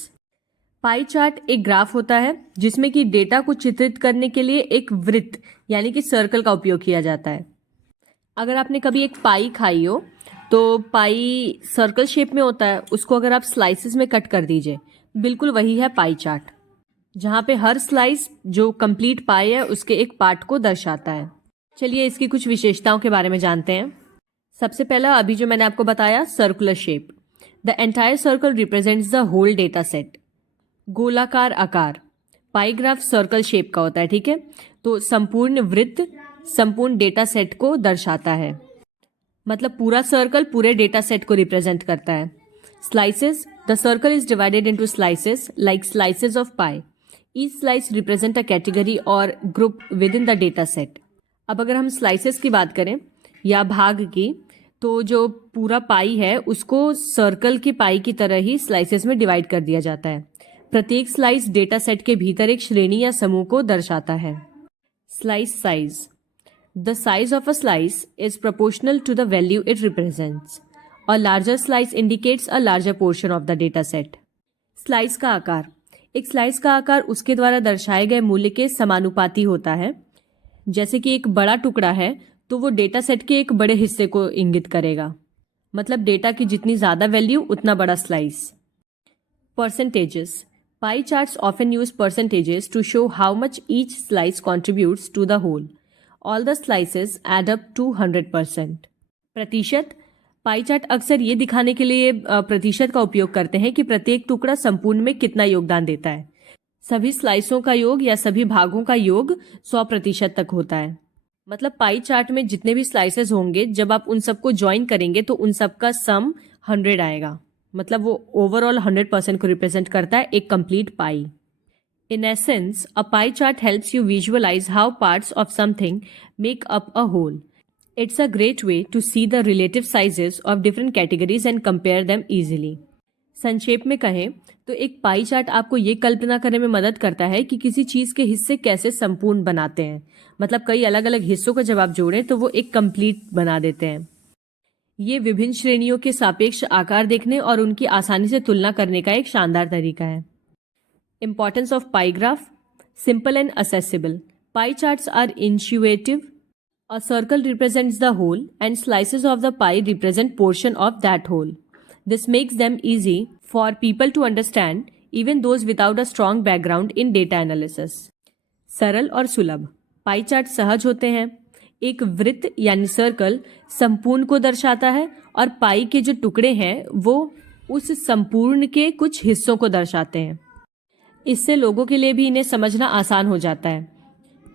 Pie chart एक ग्राफ होता है जिसमें कि डेटा को चित्रित करने के लिए एक वृत्त यानी कि सर्कल का उपयोग किया जाता है। अगर आपने कभी एक पाई खाई हो तो पाई सर्कल शेप में होता है, उसको अगर आप स्लाइसेस में कट कर दीजिए, बिल्कुल वही है पाई चार्ट, जहाँ पे हर स्लाइस जो कंप्लीट पाई है उसके एक पार्ट को दर्शाता है। चलिए इसकी कुछ विशेषताओं के बारे में जानते हैं। सबसे पहला अभी जो मैंने आपको बताया, circular shape. The entire circle represents the whole data set. गोलाकार आकार। पाई ग्राफ सर्कल शेप का होता है, ठीक है, तो संपूर्ण वृत्त संपूर्ण डेटा सेट को दर्शाता है, मतलब पूरा सर्कल पूरे डेटा सेट को रिप्रेजेंट करता है। Slices. The circle is divided into slices like slices of pi. Each slice represent a category और group within the data set. अब अगर हम स्लाइसेस की बात करें या भाग की, तो जो पूरा पाई है उसको सर्कल की पाई की तरह ही स्लाइसेस में डिवाइड कर दिया जाता है। प्रत्येक स्लाइस डेटा सेट के भीतर एक श्रेणी या समूह को दर्शाता है। Slice size. The size of a slice is proportional to the value it represents. A larger slice indicates a larger portion of the data set. Slice का आकार। एक स्लाइस का आकार उसके द्वारा दर्शाए गए मूल्य के समानुपाती होता है। जैसे कि एक बड़ा टुकड़ा है तो वो डेटा सेट के एक बड़े हिस्से को इंगित करेगा, मतलब डेटा की जितनी ज़्यादा वैल्यू उतना बड़ा slice. Percentages. Pie charts often use percentages to show how much each slice contributes to the whole. All the slices add up to 100%। प्रतिशत, पाई चार्ट अक्सर ये दिखाने के लिए प्रतिशत का उपयोग करते हैं कि प्रत्येक टुकड़ा संपूर्ण में कितना योगदान देता है। सभी स्लाइसों का योग या सभी भागों का योग 100% तक होता है। मतलब पाई चार्ट में जितने भी स्लाइसेस होंगे, जब आप उन सबको ज्वाइन करेंगे तो उन सबका सम 100 आएगा। मतलब वो ओवरऑल 100% को रिप्रेजेंट करता है, एक complete pi. In essence, a pie chart helps you visualize how parts of something make up a whole. It's a great way to see the relative sizes of different categories and compare them easily. संक्षेप में कहें तो एक पाई चार्ट आपको ये कल्पना करने में मदद करता है कि किसी चीज़ के हिस्से कैसे संपूर्ण बनाते हैं। मतलब कई अलग अलग हिस्सों को जब आप जोड़ें तो वो एक कंप्लीट बना देते हैं। ये विभिन्न श्रेणियों के सापेक्ष आकार देखने और उनकी आसानी से तुलना करने का एक शानदार तरीका है। Importance of pie graph: simple and accessible. Pie charts are intuitive. A circle represents the whole and slices of the pie represent portion of that whole. This makes them easy for people to understand, even those without a strong background in data analysis. सरल और सुलभ, पाई चार्ट सहज होते हैं। एक वृत्त यानी सर्कल संपूर्ण को दर्शाता है और पाई के जो टुकड़े हैं वो उस संपूर्ण के कुछ हिस्सों को दर्शाते हैं। इससे लोगों के लिए भी इन्हें समझना आसान हो जाता है।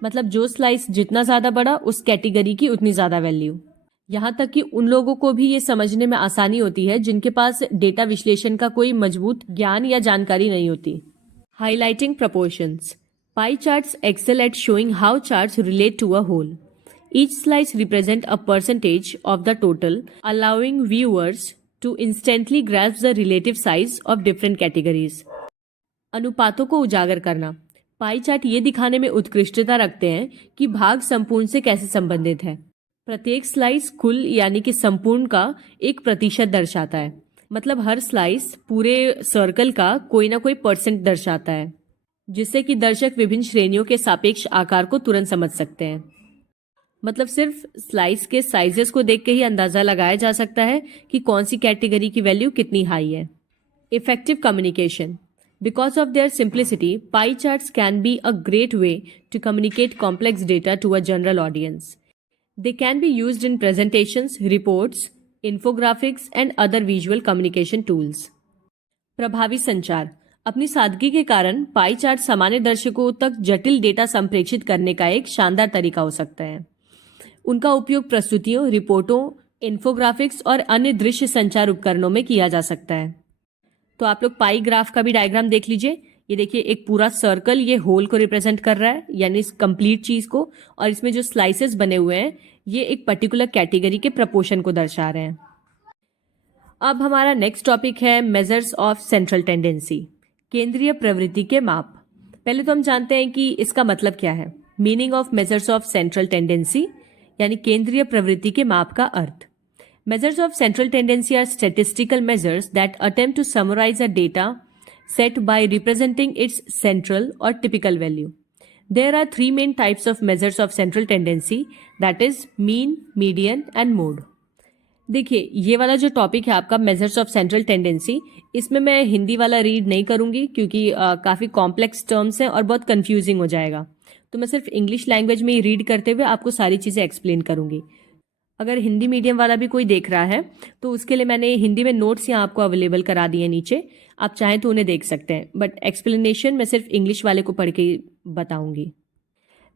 मतलब जो स्लाइस जितना ज़्यादा बड़ा, उस कैटेगरी की उतनी ज़्यादा वैल्यू। यहाँ तक कि उन लोगों को भी ये समझने में आसानी होती है जिनके पास डेटा विश्लेषण का कोई मजबूत ज्ञान या जानकारी नहीं होती। Highlighting proportions: pie charts excel at showing how charts relate to a whole. Each slice represents a percentage of the total, allowing viewers to instantly grasp the relative size of different categories. अनुपातों को उजागर करना: पाई चार्ट ये दिखाने में उत्कृष्टता रखते हैं कि भाग संपूर्ण से कैसे संबंधित है। प्रत्येक स्लाइस कुल यानी कि संपूर्ण का 1% दर्शाता है। मतलब हर स्लाइस पूरे सर्कल का कोई ना कोई परसेंट दर्शाता है, जिससे कि दर्शक विभिन्न श्रेणियों के सापेक्ष आकार को तुरंत समझ सकते हैं। मतलब सिर्फ स्लाइस के साइजेस को देख के ही अंदाजा लगाया जा सकता है कि कौन सी कैटेगरी की वैल्यू कितनी हाई है। Effective communication: Because of their simplicity, pie charts can be a great way to communicate complex data to a general audience. They can be used in presentations, reports, infographics, and other visual communication tools. प्रभावी संचार: अपनी सादगी के कारण पाई चार्ट सामान्य दर्शकों तक जटिल डेटा संप्रेषित करने का एक शानदार तरीका हो सकता है। उनका उपयोग प्रस्तुतियों, रिपोर्टों, इन्फोग्राफिक्स और अन्य दृश्य संचार उपकरणों में किया जा सकता है। तो आप लोग पाई ग्राफ का भी डायग्राम देख लीजिए। ये देखिए, एक पूरा सर्कल ये होल को रिप्रेजेंट कर रहा है, यानी इस कंप्लीट चीज को, और इसमें जो स्लाइसेस बने हुए हैं ये एक पर्टिकुलर कैटेगरी के प्रपोर्शन को दर्शा रहे हैं। अब हमारा नेक्स्ट टॉपिक है मेजर्स ऑफ सेंट्रल टेंडेंसी, केंद्रीय प्रवृत्ति के माप। पहले तो हम जानते हैं कि इसका मतलब क्या है। Meaning of measures of central tendency यानी केंद्रीय प्रवृत्ति के माप का अर्थ। Measures of central tendency are statistical measures that attempt to summarize a data set by representing its central or typical value. There are three main types of measures of central tendency, that is mean, median and mode. देखिए, ये वाला जो टॉपिक है आपका मेजर्स ऑफ सेंट्रल टेंडेंसी, इसमें मैं हिंदी वाला रीड नहीं करूंगी क्योंकि काफ़ी कॉम्प्लेक्स टर्म्स हैं और बहुत कंफ्यूजिंग हो जाएगा। तो मैं सिर्फ इंग्लिश लैंग्वेज में ही रीड करते हुए आपको सारी चीज़ें एक्सप्लेन करूंगी। अगर हिंदी मीडियम वाला भी कोई देख रहा है तो उसके लिए मैंने हिंदी में नोट्स यहाँ आपको अवेलेबल करा दिए नीचे, आप चाहें तो उन्हें देख सकते हैं, बट एक्सप्लेनेशन मैं सिर्फ इंग्लिश वाले को पढ़ के बताऊंगी।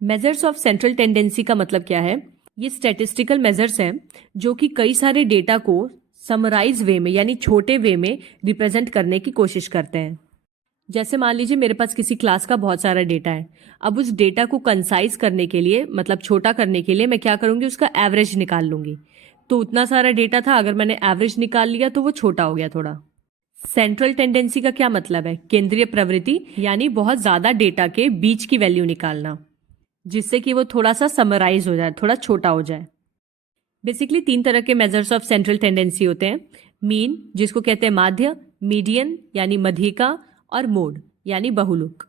मेजर्स ऑफ सेंट्रल टेंडेंसी का मतलब क्या है? ये स्टैटिस्टिकल मेजर्स हैं जो कि कई सारे डेटा को समराइज वे में यानी छोटे वे में रिप्रेजेंट करने की कोशिश करते हैं। जैसे मान लीजिए मेरे पास किसी क्लास का बहुत सारा डेटा है। अब उस डेटा को कंसाइज करने के लिए, मतलब छोटा करने के लिए, मैं क्या करूंगी, उसका एवरेज निकाल लूंगी। तो उतना सारा डेटा था, अगर मैंने एवरेज निकाल लिया तो वो छोटा हो गया थोड़ा। सेंट्रल टेंडेंसी का क्या मतलब है? केंद्रीय प्रवृत्ति यानी बहुत ज्यादा डेटा के बीच की वैल्यू निकालना, जिससे कि वो थोड़ा सा समराइज हो जाए, थोड़ा छोटा हो जाए। बेसिकली 3 तरह के मेजर्स ऑफ सेंट्रल टेंडेंसी होते हैं। मीन, जिसको कहते हैं माध्य, मीडियन यानी मध्यिका, और मोड यानी बहुलक।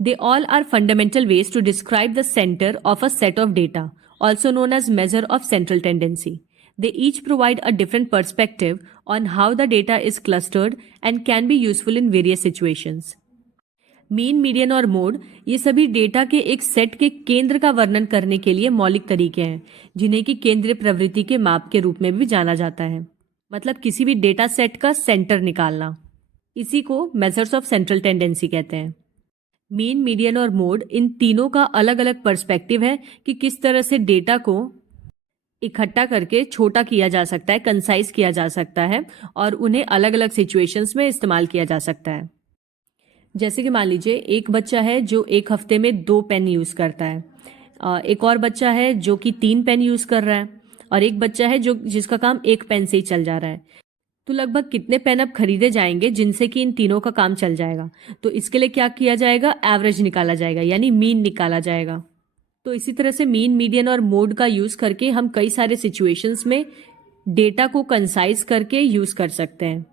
They all are fundamental ways to describe the centre of a set of data, also known as measure of central tendency. They each provide a different perspective on how the data is clustered and can be useful in various situations. Mean, median और मोड ये सभी डेटा के एक सेट के केंद्र का वर्णन करने के लिए मौलिक तरीके हैं, जिन्हें कि केंद्रीय प्रवृत्ति के माप के रूप में भी जाना जाता है। मतलब किसी भी डेटा सेट का सेंटर निकालना, इसी को मेजर्स ऑफ सेंट्रल टेंडेंसी कहते हैं। मीन, मीडियन और मोड इन तीनों का अलग अलग पर्सपेक्टिव है कि किस तरह से डेटा को इकट्ठा करके छोटा किया जा सकता है, कंसाइज किया जा सकता है और उन्हें अलग अलग सिचुएशंस में इस्तेमाल किया जा सकता है। जैसे कि मान लीजिए एक बच्चा है जो एक हफ्ते में 2 पेन यूज़ करता है, एक और बच्चा है जो कि 3 पेन यूज़ कर रहा है, और एक बच्चा है जिसका काम 1 पेन से ही चल जा रहा है। तो लगभग कितने पेन अब खरीदे जाएंगे जिनसे कि इन तीनों का काम चल जाएगा? तो इसके लिए क्या किया जाएगा? एवरेज निकाला जाएगा, यानी मीन निकाला जाएगा। तो इसी तरह से मीन, मीडियन और मोड का यूज़ करके हम कई सारे सिचुएशंस में डेटा को कंसाइज करके यूज़ कर सकते हैं।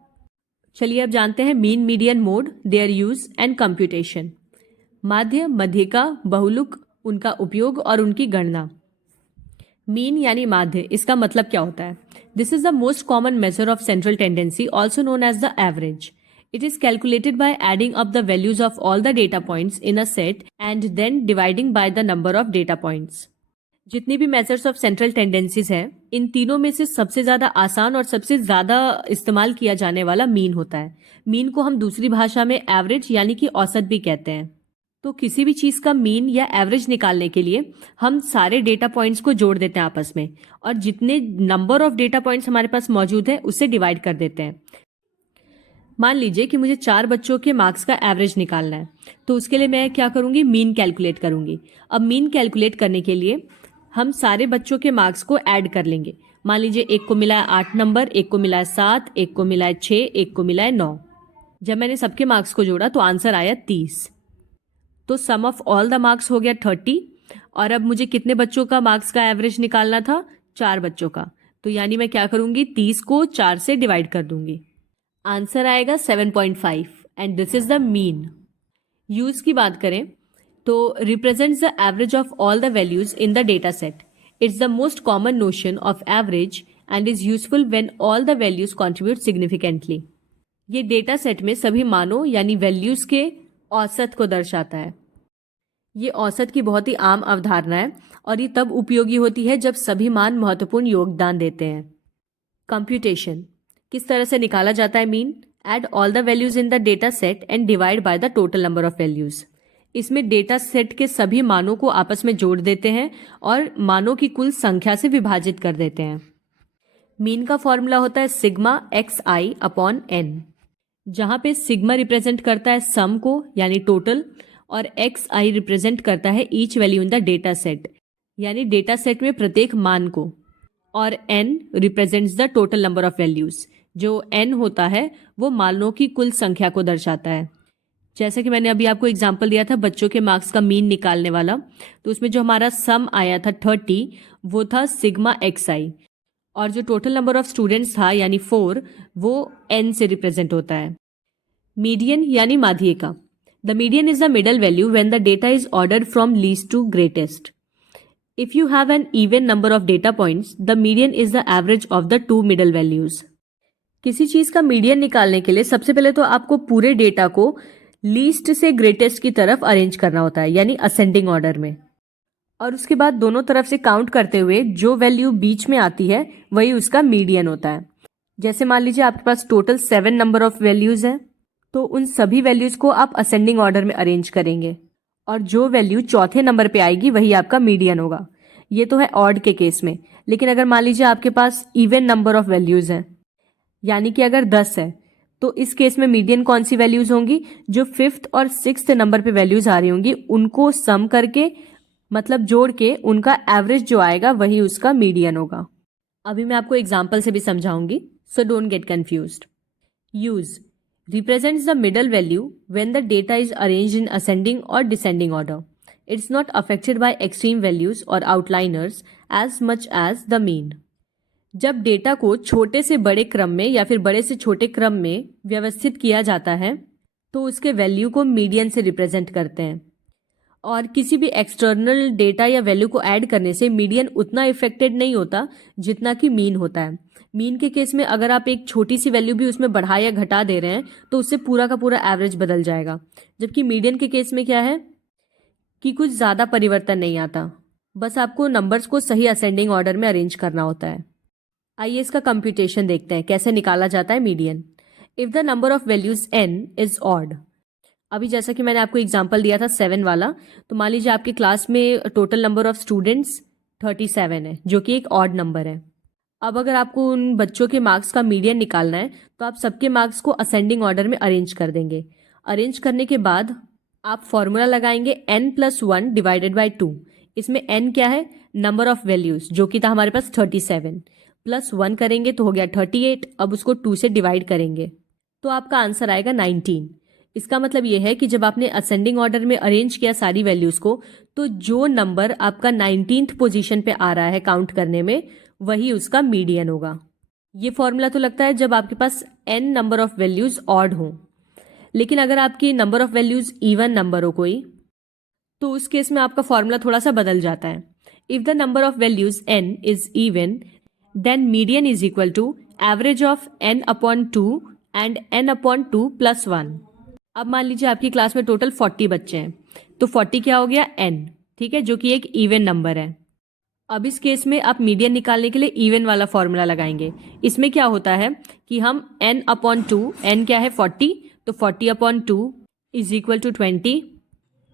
चलिए अब जानते हैं mean, median, mode, their use and computation. माध्य, मध्यिका, बहुलक, उनका उपयोग और उनकी गणना। मीन यानी माध्य, इसका मतलब क्या होता है? This is the most common measure of central tendency, also known as the average. It is calculated by adding up the values of all the data points in a set and then dividing by the number of data points. जितनी भी मेजर्स ऑफ सेंट्रल टेंडेंसीज हैं, इन तीनों में से सबसे ज़्यादा आसान और सबसे ज़्यादा इस्तेमाल किया जाने वाला मीन होता है। मीन को हम दूसरी भाषा में एवरेज यानी कि औसत भी कहते हैं। तो किसी भी चीज़ का मीन या एवरेज निकालने के लिए हम सारे डेटा पॉइंट्स को जोड़ देते हैं आपस में, और जितने नंबर ऑफ डेटा पॉइंट्स हमारे पास मौजूद है उससे डिवाइड कर देते हैं। मान लीजिए कि मुझे 4 बच्चों के मार्क्स का एवरेज निकालना है, तो उसके लिए मैं क्या करूंगी? मीन कैलकुलेट करूंगी। अब मीन कैलकुलेट करने के लिए हम सारे बच्चों के मार्क्स को ऐड कर लेंगे। मान लीजिए एक को मिला है 8 नंबर, एक को मिला है 7, एक को मिला है 6, एक को मिला है 9। जब मैंने सबके मार्क्स को जोड़ा तो आंसर आया 30। तो सम ऑफ ऑल द मार्क्स हो गया 30। और अब मुझे कितने बच्चों का मार्क्स का एवरेज निकालना था? 4 बच्चों का। तो यानी मैं क्या करूंगी? 30 को 4 से डिवाइड कर दूंगी, आंसर आएगा 7.5 and this is the mean. Use की बात करें तो represents the average of all the values in the data set. It's the most common notion of average and is useful when all the values contribute significantly. ये डेटा सेट में सभी मानों यानी वैल्यूज के औसत को दर्शाता है। ये औसत की बहुत ही आम अवधारणा है और ये तब उपयोगी होती है जब सभी मान महत्वपूर्ण योगदान देते हैं। कंप्यूटेशन किस तरह से निकाला जाता है mean? Add all the values in the data set and divide by the total number of values. इसमें डेटा सेट के सभी मानों को आपस में जोड़ देते हैं और मानों की कुल संख्या से विभाजित कर देते हैं। मीन का फॉर्मूला होता है सिग्मा एक्स आई अपॉन एन, जहां पे सिग्मा रिप्रेजेंट करता है सम को यानी टोटल, और एक्स आई रिप्रेजेंट करता है each value in the data set यानी डेटा सेट में प्रत्येक मान को, और n represents the total number of values. जो एन होता है वो मानों की कुल संख्या को दर्शाता है। जैसे कि मैंने अभी आपको एग्जांपल दिया था बच्चों के मार्क्स का मीन निकालने वाला, तो उसमें जो हमारा सम आया था 30 वो था सिग्मा एक्स आई, और जो टोटल नंबर ऑफ स्टूडेंट्स था यानी 4 वो एन से रिप्रेजेंट होता है। मीडियन यानी माध्यिका। The median is the middle value when the data is ordered from least to greatest. If you have an even number of data points, the median is the average of the two middle values. किसी चीज का मीडियन निकालने के लिए सबसे पहले तो आपको पूरे डेटा को लीस्ट से ग्रेटेस्ट की तरफ अरेंज करना होता है यानी असेंडिंग ऑर्डर में, और उसके बाद दोनों तरफ से काउंट करते हुए जो वैल्यू बीच में आती है वही उसका मीडियन होता है। जैसे मान लीजिए आपके पास टोटल 7 नंबर ऑफ वैल्यूज हैं, तो उन सभी वैल्यूज को आप असेंडिंग ऑर्डर में अरेंज करेंगे और जो वैल्यू चौथे नंबर पे आएगी वही आपका मीडियन होगा। ये तो है ऑड के केस में, लेकिन अगर मान लीजिए आपके पास इवन नंबर ऑफ वैल्यूज हैं, यानी कि अगर 10 है, तो इस केस में मीडियन कौन सी वैल्यूज होंगी? जो 5th और 6th नंबर पे वैल्यूज आ रही होंगी उनको सम करके, मतलब जोड़ के उनका एवरेज जो आएगा वही उसका मीडियन होगा। अभी मैं आपको एग्जाम्पल से भी समझाऊंगी, so don't get confused. Use represents the middle value when the data is arranged in ascending or descending order. It's not affected by extreme values or outliers as much as the mean. जब डेटा को छोटे से बड़े क्रम में या फिर बड़े से छोटे क्रम में व्यवस्थित किया जाता है तो उसके वैल्यू को मीडियन से रिप्रेजेंट करते हैं, और किसी भी एक्सटर्नल डेटा या वैल्यू को ऐड करने से मीडियन उतना इफेक्टेड नहीं होता जितना कि मीन होता है। मीन के केस में अगर आप एक छोटी सी वैल्यू भी उसमें बढ़ा या घटा दे रहे हैं तो उससे पूरा का पूरा एवरेज बदल जाएगा, जबकि मीडियन के केस में क्या है कि कुछ ज़्यादा परिवर्तन नहीं आता, बस आपको नंबर्स को सही असेंडिंग ऑर्डर में अरेंज करना होता है। आइए इसका कंप्यूटेशन देखते हैं कैसे निकाला जाता है median. If the number of values n is odd, अभी जैसा कि मैंने आपको एग्जांपल दिया था 7 वाला, तो मान लीजिए आपकी क्लास में टोटल नंबर ऑफ स्टूडेंट्स 37 है, जो कि एक ऑड नंबर है। अब अगर आपको उन बच्चों के मार्क्स का मीडियन निकालना है तो आप सबके मार्क्स को असेंडिंग ऑर्डर में अरेंज कर देंगे। अरेंज करने के बाद आप फॉर्मूला लगाएंगे n+1 डिवाइडेड बाई 2। इसमें n क्या है, नंबर ऑफ वैल्यूज, जो कि था हमारे पास 37, प्लस 1 करेंगे तो हो गया 38। अब उसको 2 से डिवाइड करेंगे तो आपका आंसर आएगा 19। इसका मतलब ये है कि जब आपने असेंडिंग ऑर्डर में अरेंज किया सारी वैल्यूज को, तो जो नंबर आपका 19th पोजीशन पे आ रहा है काउंट करने में, वही उसका मीडियन होगा। ये फॉर्मूला तो लगता है जब आपके पास n number of values odd हो, लेकिन अगर आपकी number of values even number हो कोई, तो उस केस में आपका फॉर्मूला थोड़ा सा बदल जाता है। If the number of values n is even, then median is equal to average of n/2 and n/2 plus 1। अब मान लीजिए आपकी क्लास में टोटल 40 बच्चे हैं, तो 40 क्या हो गया, n, ठीक है, जो कि एक इवन नंबर है। अब इस केस में आप मीडियन निकालने के लिए इवन वाला फॉर्मूला लगाएंगे। इसमें क्या होता है कि हम n/2, n क्या है 40, तो 40/2 इज इक्वल टू 20,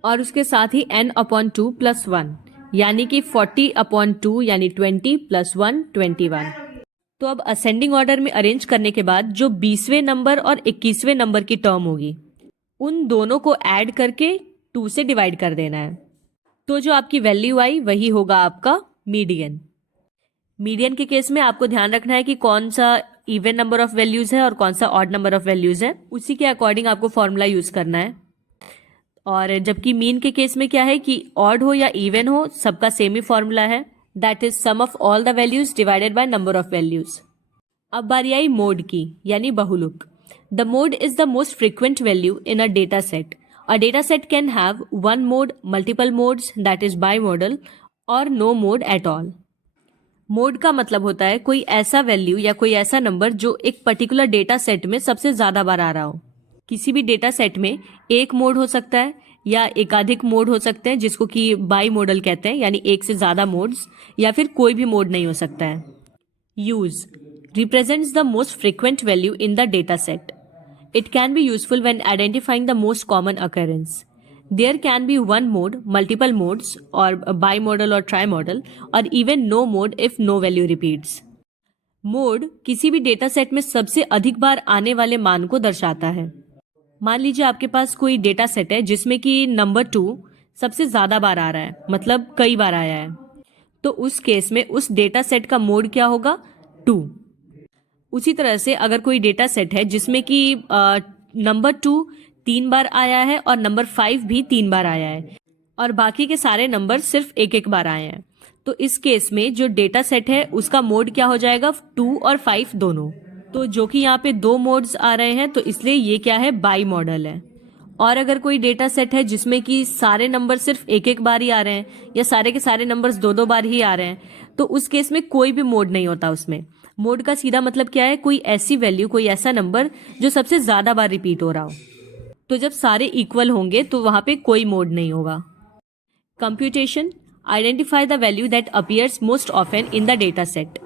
और उसके साथ ही n/2 प्लस 1, यानी कि 40/2 यानी 20 प्लस 1 21। तो अब असेंडिंग ऑर्डर में अरेंज करने के बाद जो 20वें नंबर और 21वें नंबर की टर्म होगी, उन दोनों को ऐड करके 2 से डिवाइड कर देना है। तो जो आपकी वैल्यू आई वही होगा आपका मीडियन। मीडियन के केस में आपको ध्यान रखना है कि कौन सा इवन नंबर ऑफ वैल्यूज है और कौन सा ऑड नंबर ऑफ वैल्यूज है, उसी के अकॉर्डिंग आपको फॉर्मूला यूज करना है। और जबकि मीन के केस में क्या है कि ऑड हो या इवन हो, सबका सेम ही फॉर्मूला है, that is sum of all the values divided by number of values. अब बारी आई मोड की, यानी बहुलक। The mode is the most frequent value in a data set. A data set can have one mode, multiple modes, that is bimodal, और no mode at all. Mode का मतलब होता है कोई ऐसा वैल्यू या कोई ऐसा नंबर जो एक पर्टिकुलर डेटा सेट में सबसे ज्यादा बार आ रहा हो। किसी भी डेटा सेट में एक मोड हो सकता है या एकाधिक मोड हो सकते हैं, जिसको कि बाई मॉडल कहते हैं, यानी एक से ज्यादा मोड्स, या फिर कोई भी मोड नहीं हो सकता है। Use represents the most frequent value in the data set. It can be useful when identifying the most common occurrence. There can be one mode, multiple modes, or a bimodal or trimodal, or even no mode if no value repeats. Mode किसी भी डेटा सेट में सबसे अधिक बार आने वाले मान को दर्शाता है। मान लीजिए आपके पास कोई डेटा सेट है जिसमें कि नंबर 2 सबसे ज्यादा बार आ रहा है, मतलब कई बार आया है, तो उस केस में उस डेटा सेट का मोड क्या होगा, 2। उसी तरह से अगर कोई डेटा सेट है जिसमें कि नंबर 2 3 बार आया है और नंबर 5 भी 3 बार आया है, और बाकी के सारे नंबर सिर्फ एक एक बार आए हैं, तो इस केस में जो डेटा सेट है उसका मोड क्या हो जाएगा, 2 और 5 दोनों। तो जो कि यहाँ पे 2 मोड्स आ रहे हैं, तो इसलिए ये क्या है, बाई मॉडल है। और अगर कोई डेटा सेट है जिसमें कि सारे नंबर सिर्फ एक एक बार ही आ रहे हैं, या सारे के सारे नंबर्स 2-2 बार ही आ रहे हैं, तो उस केस में कोई भी मोड नहीं होता उसमें। मोड का सीधा मतलब क्या है, कोई ऐसी वैल्यू, कोई ऐसा नंबर जो सबसे ज्यादा बार रिपीट हो रहा हो। तो जब सारे इक्वल होंगे तो वहां पे कोई मोड नहीं होगा। Computation identify the value that appears most often in the data set.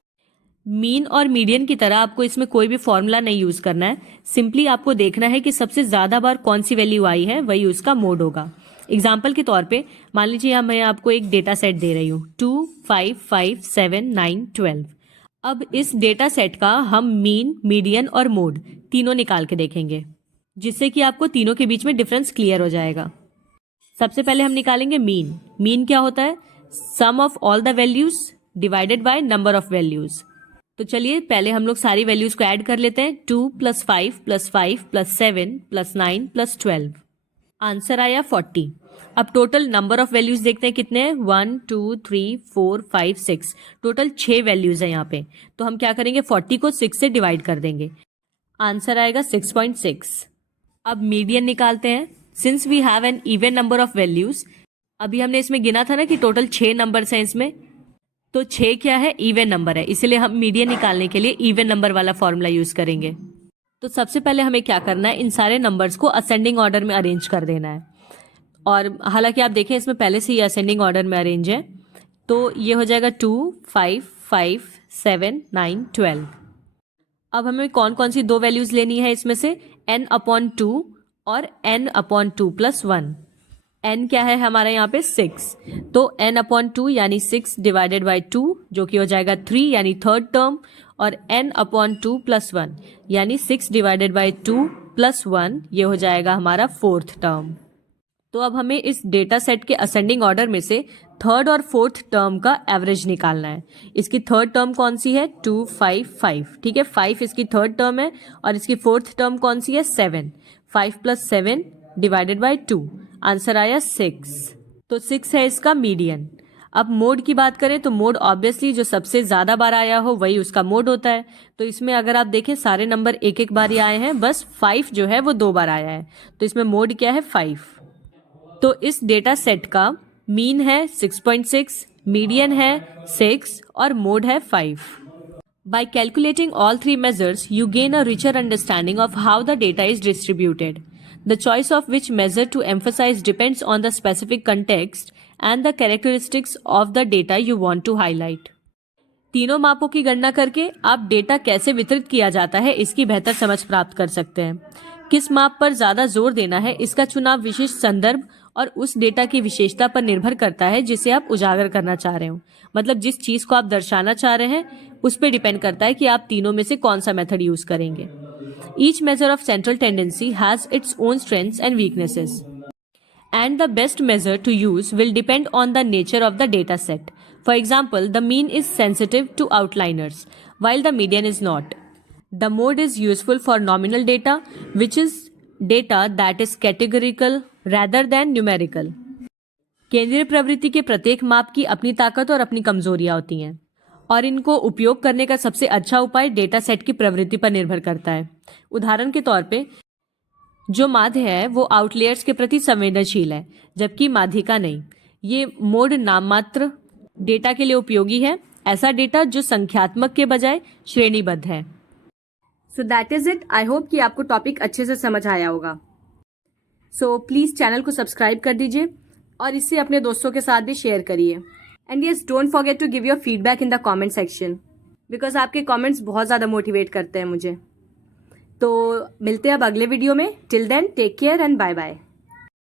Mean और मीडियन की तरह आपको इसमें कोई भी फॉर्मूला नहीं यूज करना है, सिंपली आपको देखना है कि सबसे ज्यादा बार कौन सी वैल्यू आई है, वही उसका मोड होगा। एग्जाम्पल के तौर पे मान लीजिए मैं आपको एक डेटा सेट दे रही हूँ 2, 5, 5, 7, 9, 12। अब इस डेटा सेट का हम मीन, मीडियन और मोड तीनों निकाल के देखेंगे, जिससे कि आपको तीनों के बीच में डिफरेंस क्लियर हो जाएगा। सबसे पहले हम निकालेंगे मीन। मीन क्या होता है, sum of all the values divided by number of values. तो चलिए पहले हम लोग सारी वैल्यूज को ऐड कर लेते हैं। 2 + 5 + 5 + 7 + 9 + 12, आंसर आया 40। अब टोटल नंबर ऑफ वैल्यूज देखते हैं कितने हैं, 1 2 3 4 5 6, टोटल 6 वैल्यूज है यहाँ पे। तो हम क्या करेंगे, 40 को 6 से डिवाइड कर देंगे, आंसर आएगा 6.6। अब मीडियन निकालते हैं। Since we have an even number of values, अभी हमने इसमें गिना था ना कि टोटल 6 नंबर्स हैं इसमें, तो 6 क्या है, इवन नंबर है, इसीलिए हम मीडियन निकालने के लिए इवन नंबर वाला फॉर्मूला यूज करेंगे। तो सबसे पहले हमें क्या करना है, इन सारे नंबर्स को असेंडिंग ऑर्डर में अरेंज कर देना है। और हालांकि आप देखें इसमें पहले से ही असेंडिंग ऑर्डर में अरेंज है, तो ये हो जाएगा 2, 5, 5, 7, 9, 12। अब हमें कौन कौन सी दो वैल्यूज लेनी है इसमें से, n/2 और n/2+1। n क्या है हमारा यहाँ पे 6, तो n/2 यानी 6 डिवाइडेड बाई 2 जो कि हो जाएगा 3 यानी थर्ड टर्म, और n/2+1 यानी 6 डिवाइडेड बाई 2 + 1 ये हो जाएगा हमारा फोर्थ टर्म। तो अब हमें इस डेटा सेट के असेंडिंग ऑर्डर में से थर्ड और फोर्थ टर्म का एवरेज निकालना है। इसकी थर्ड टर्म कौन सी है, 2, 5, 5, ठीक है, 5 इसकी थर्ड टर्म है, और इसकी फोर्थ टर्म कौन सी है, 7। 5 + 7 डिवाइडेड बाई 2, आंसर आया 6। तो 6 है इसका मीडियन। अब मोड की बात करें तो मोड ऑब्वियसली जो सबसे ज्यादा बार आया हो वही उसका मोड होता है। तो इसमें अगर आप देखें सारे नंबर एक एक बार ही आए हैं, बस 5 जो है वो 2 बार आया है, तो इसमें मोड क्या है, 5। तो इस डेटा सेट का मीन है 6.6, मीडियन है 6 और मोड है 5। By calculating all three measures, you gain a richer understanding of how the data is distributed. The choice of which measure to emphasize depends on the specific context and the characteristics of the data you want to highlight. तीनों मापों की गणना करके आप डेटा कैसे वितरित किया जाता है इसकी बेहतर समझ प्राप्त कर सकते हैं। किस माप पर ज्यादा जोर देना है इसका चुनाव विशिष्ट संदर्भ और उस डेटा की विशेषता पर निर्भर करता है जिसे आप उजागर करना चाह रहे हो। मतलब जिस चीज को आप दर्शाना चाह रहे हैं उस पर डिपेंड करता है कि आप तीनों में से कौन सा मेथड यूज करेंगे। Each major of central tendency has its own strengths and weaknesses, and the best measure to use will depend on the nature of the data set. For example, the mean is sensitive to outliers, while the median is not. The mode is useful for nominal data, which is data that is categorical rather than numerical. केंद्रीय प्रवृत्ति के प्रत्येक माप की अपनी ताकत और अपनी कमजोरियां होती हैं, और इनको उपयोग करने का सबसे अच्छा उपाय डेटा सेट की प्रवृत्ति पर निर्भर करता है। उदाहरण के तौर पे जो माध्य है वो आउटलेयर्स के प्रति संवेदनशील है, जबकि माध्यिका नहीं। ये मोड नाम मात्र डेटा के लिए उपयोगी है, ऐसा डेटा जो संख्यात्मक के बजाय श्रेणीबद्ध है। So that is it. I hope कि आपको टॉपिक अच्छे से समझ आया होगा। सो प्लीज चैनल को सब्सक्राइब कर दीजिए और इससे अपने दोस्तों के साथ भी शेयर करिए। And yes, don't forget to give your feedback in the comment section, because आपके कमेंट्स बहुत ज़्यादा मोटिवेट करते हैं मुझे। तो मिलते हैं अब अगले वीडियो में। Till then take care and bye bye.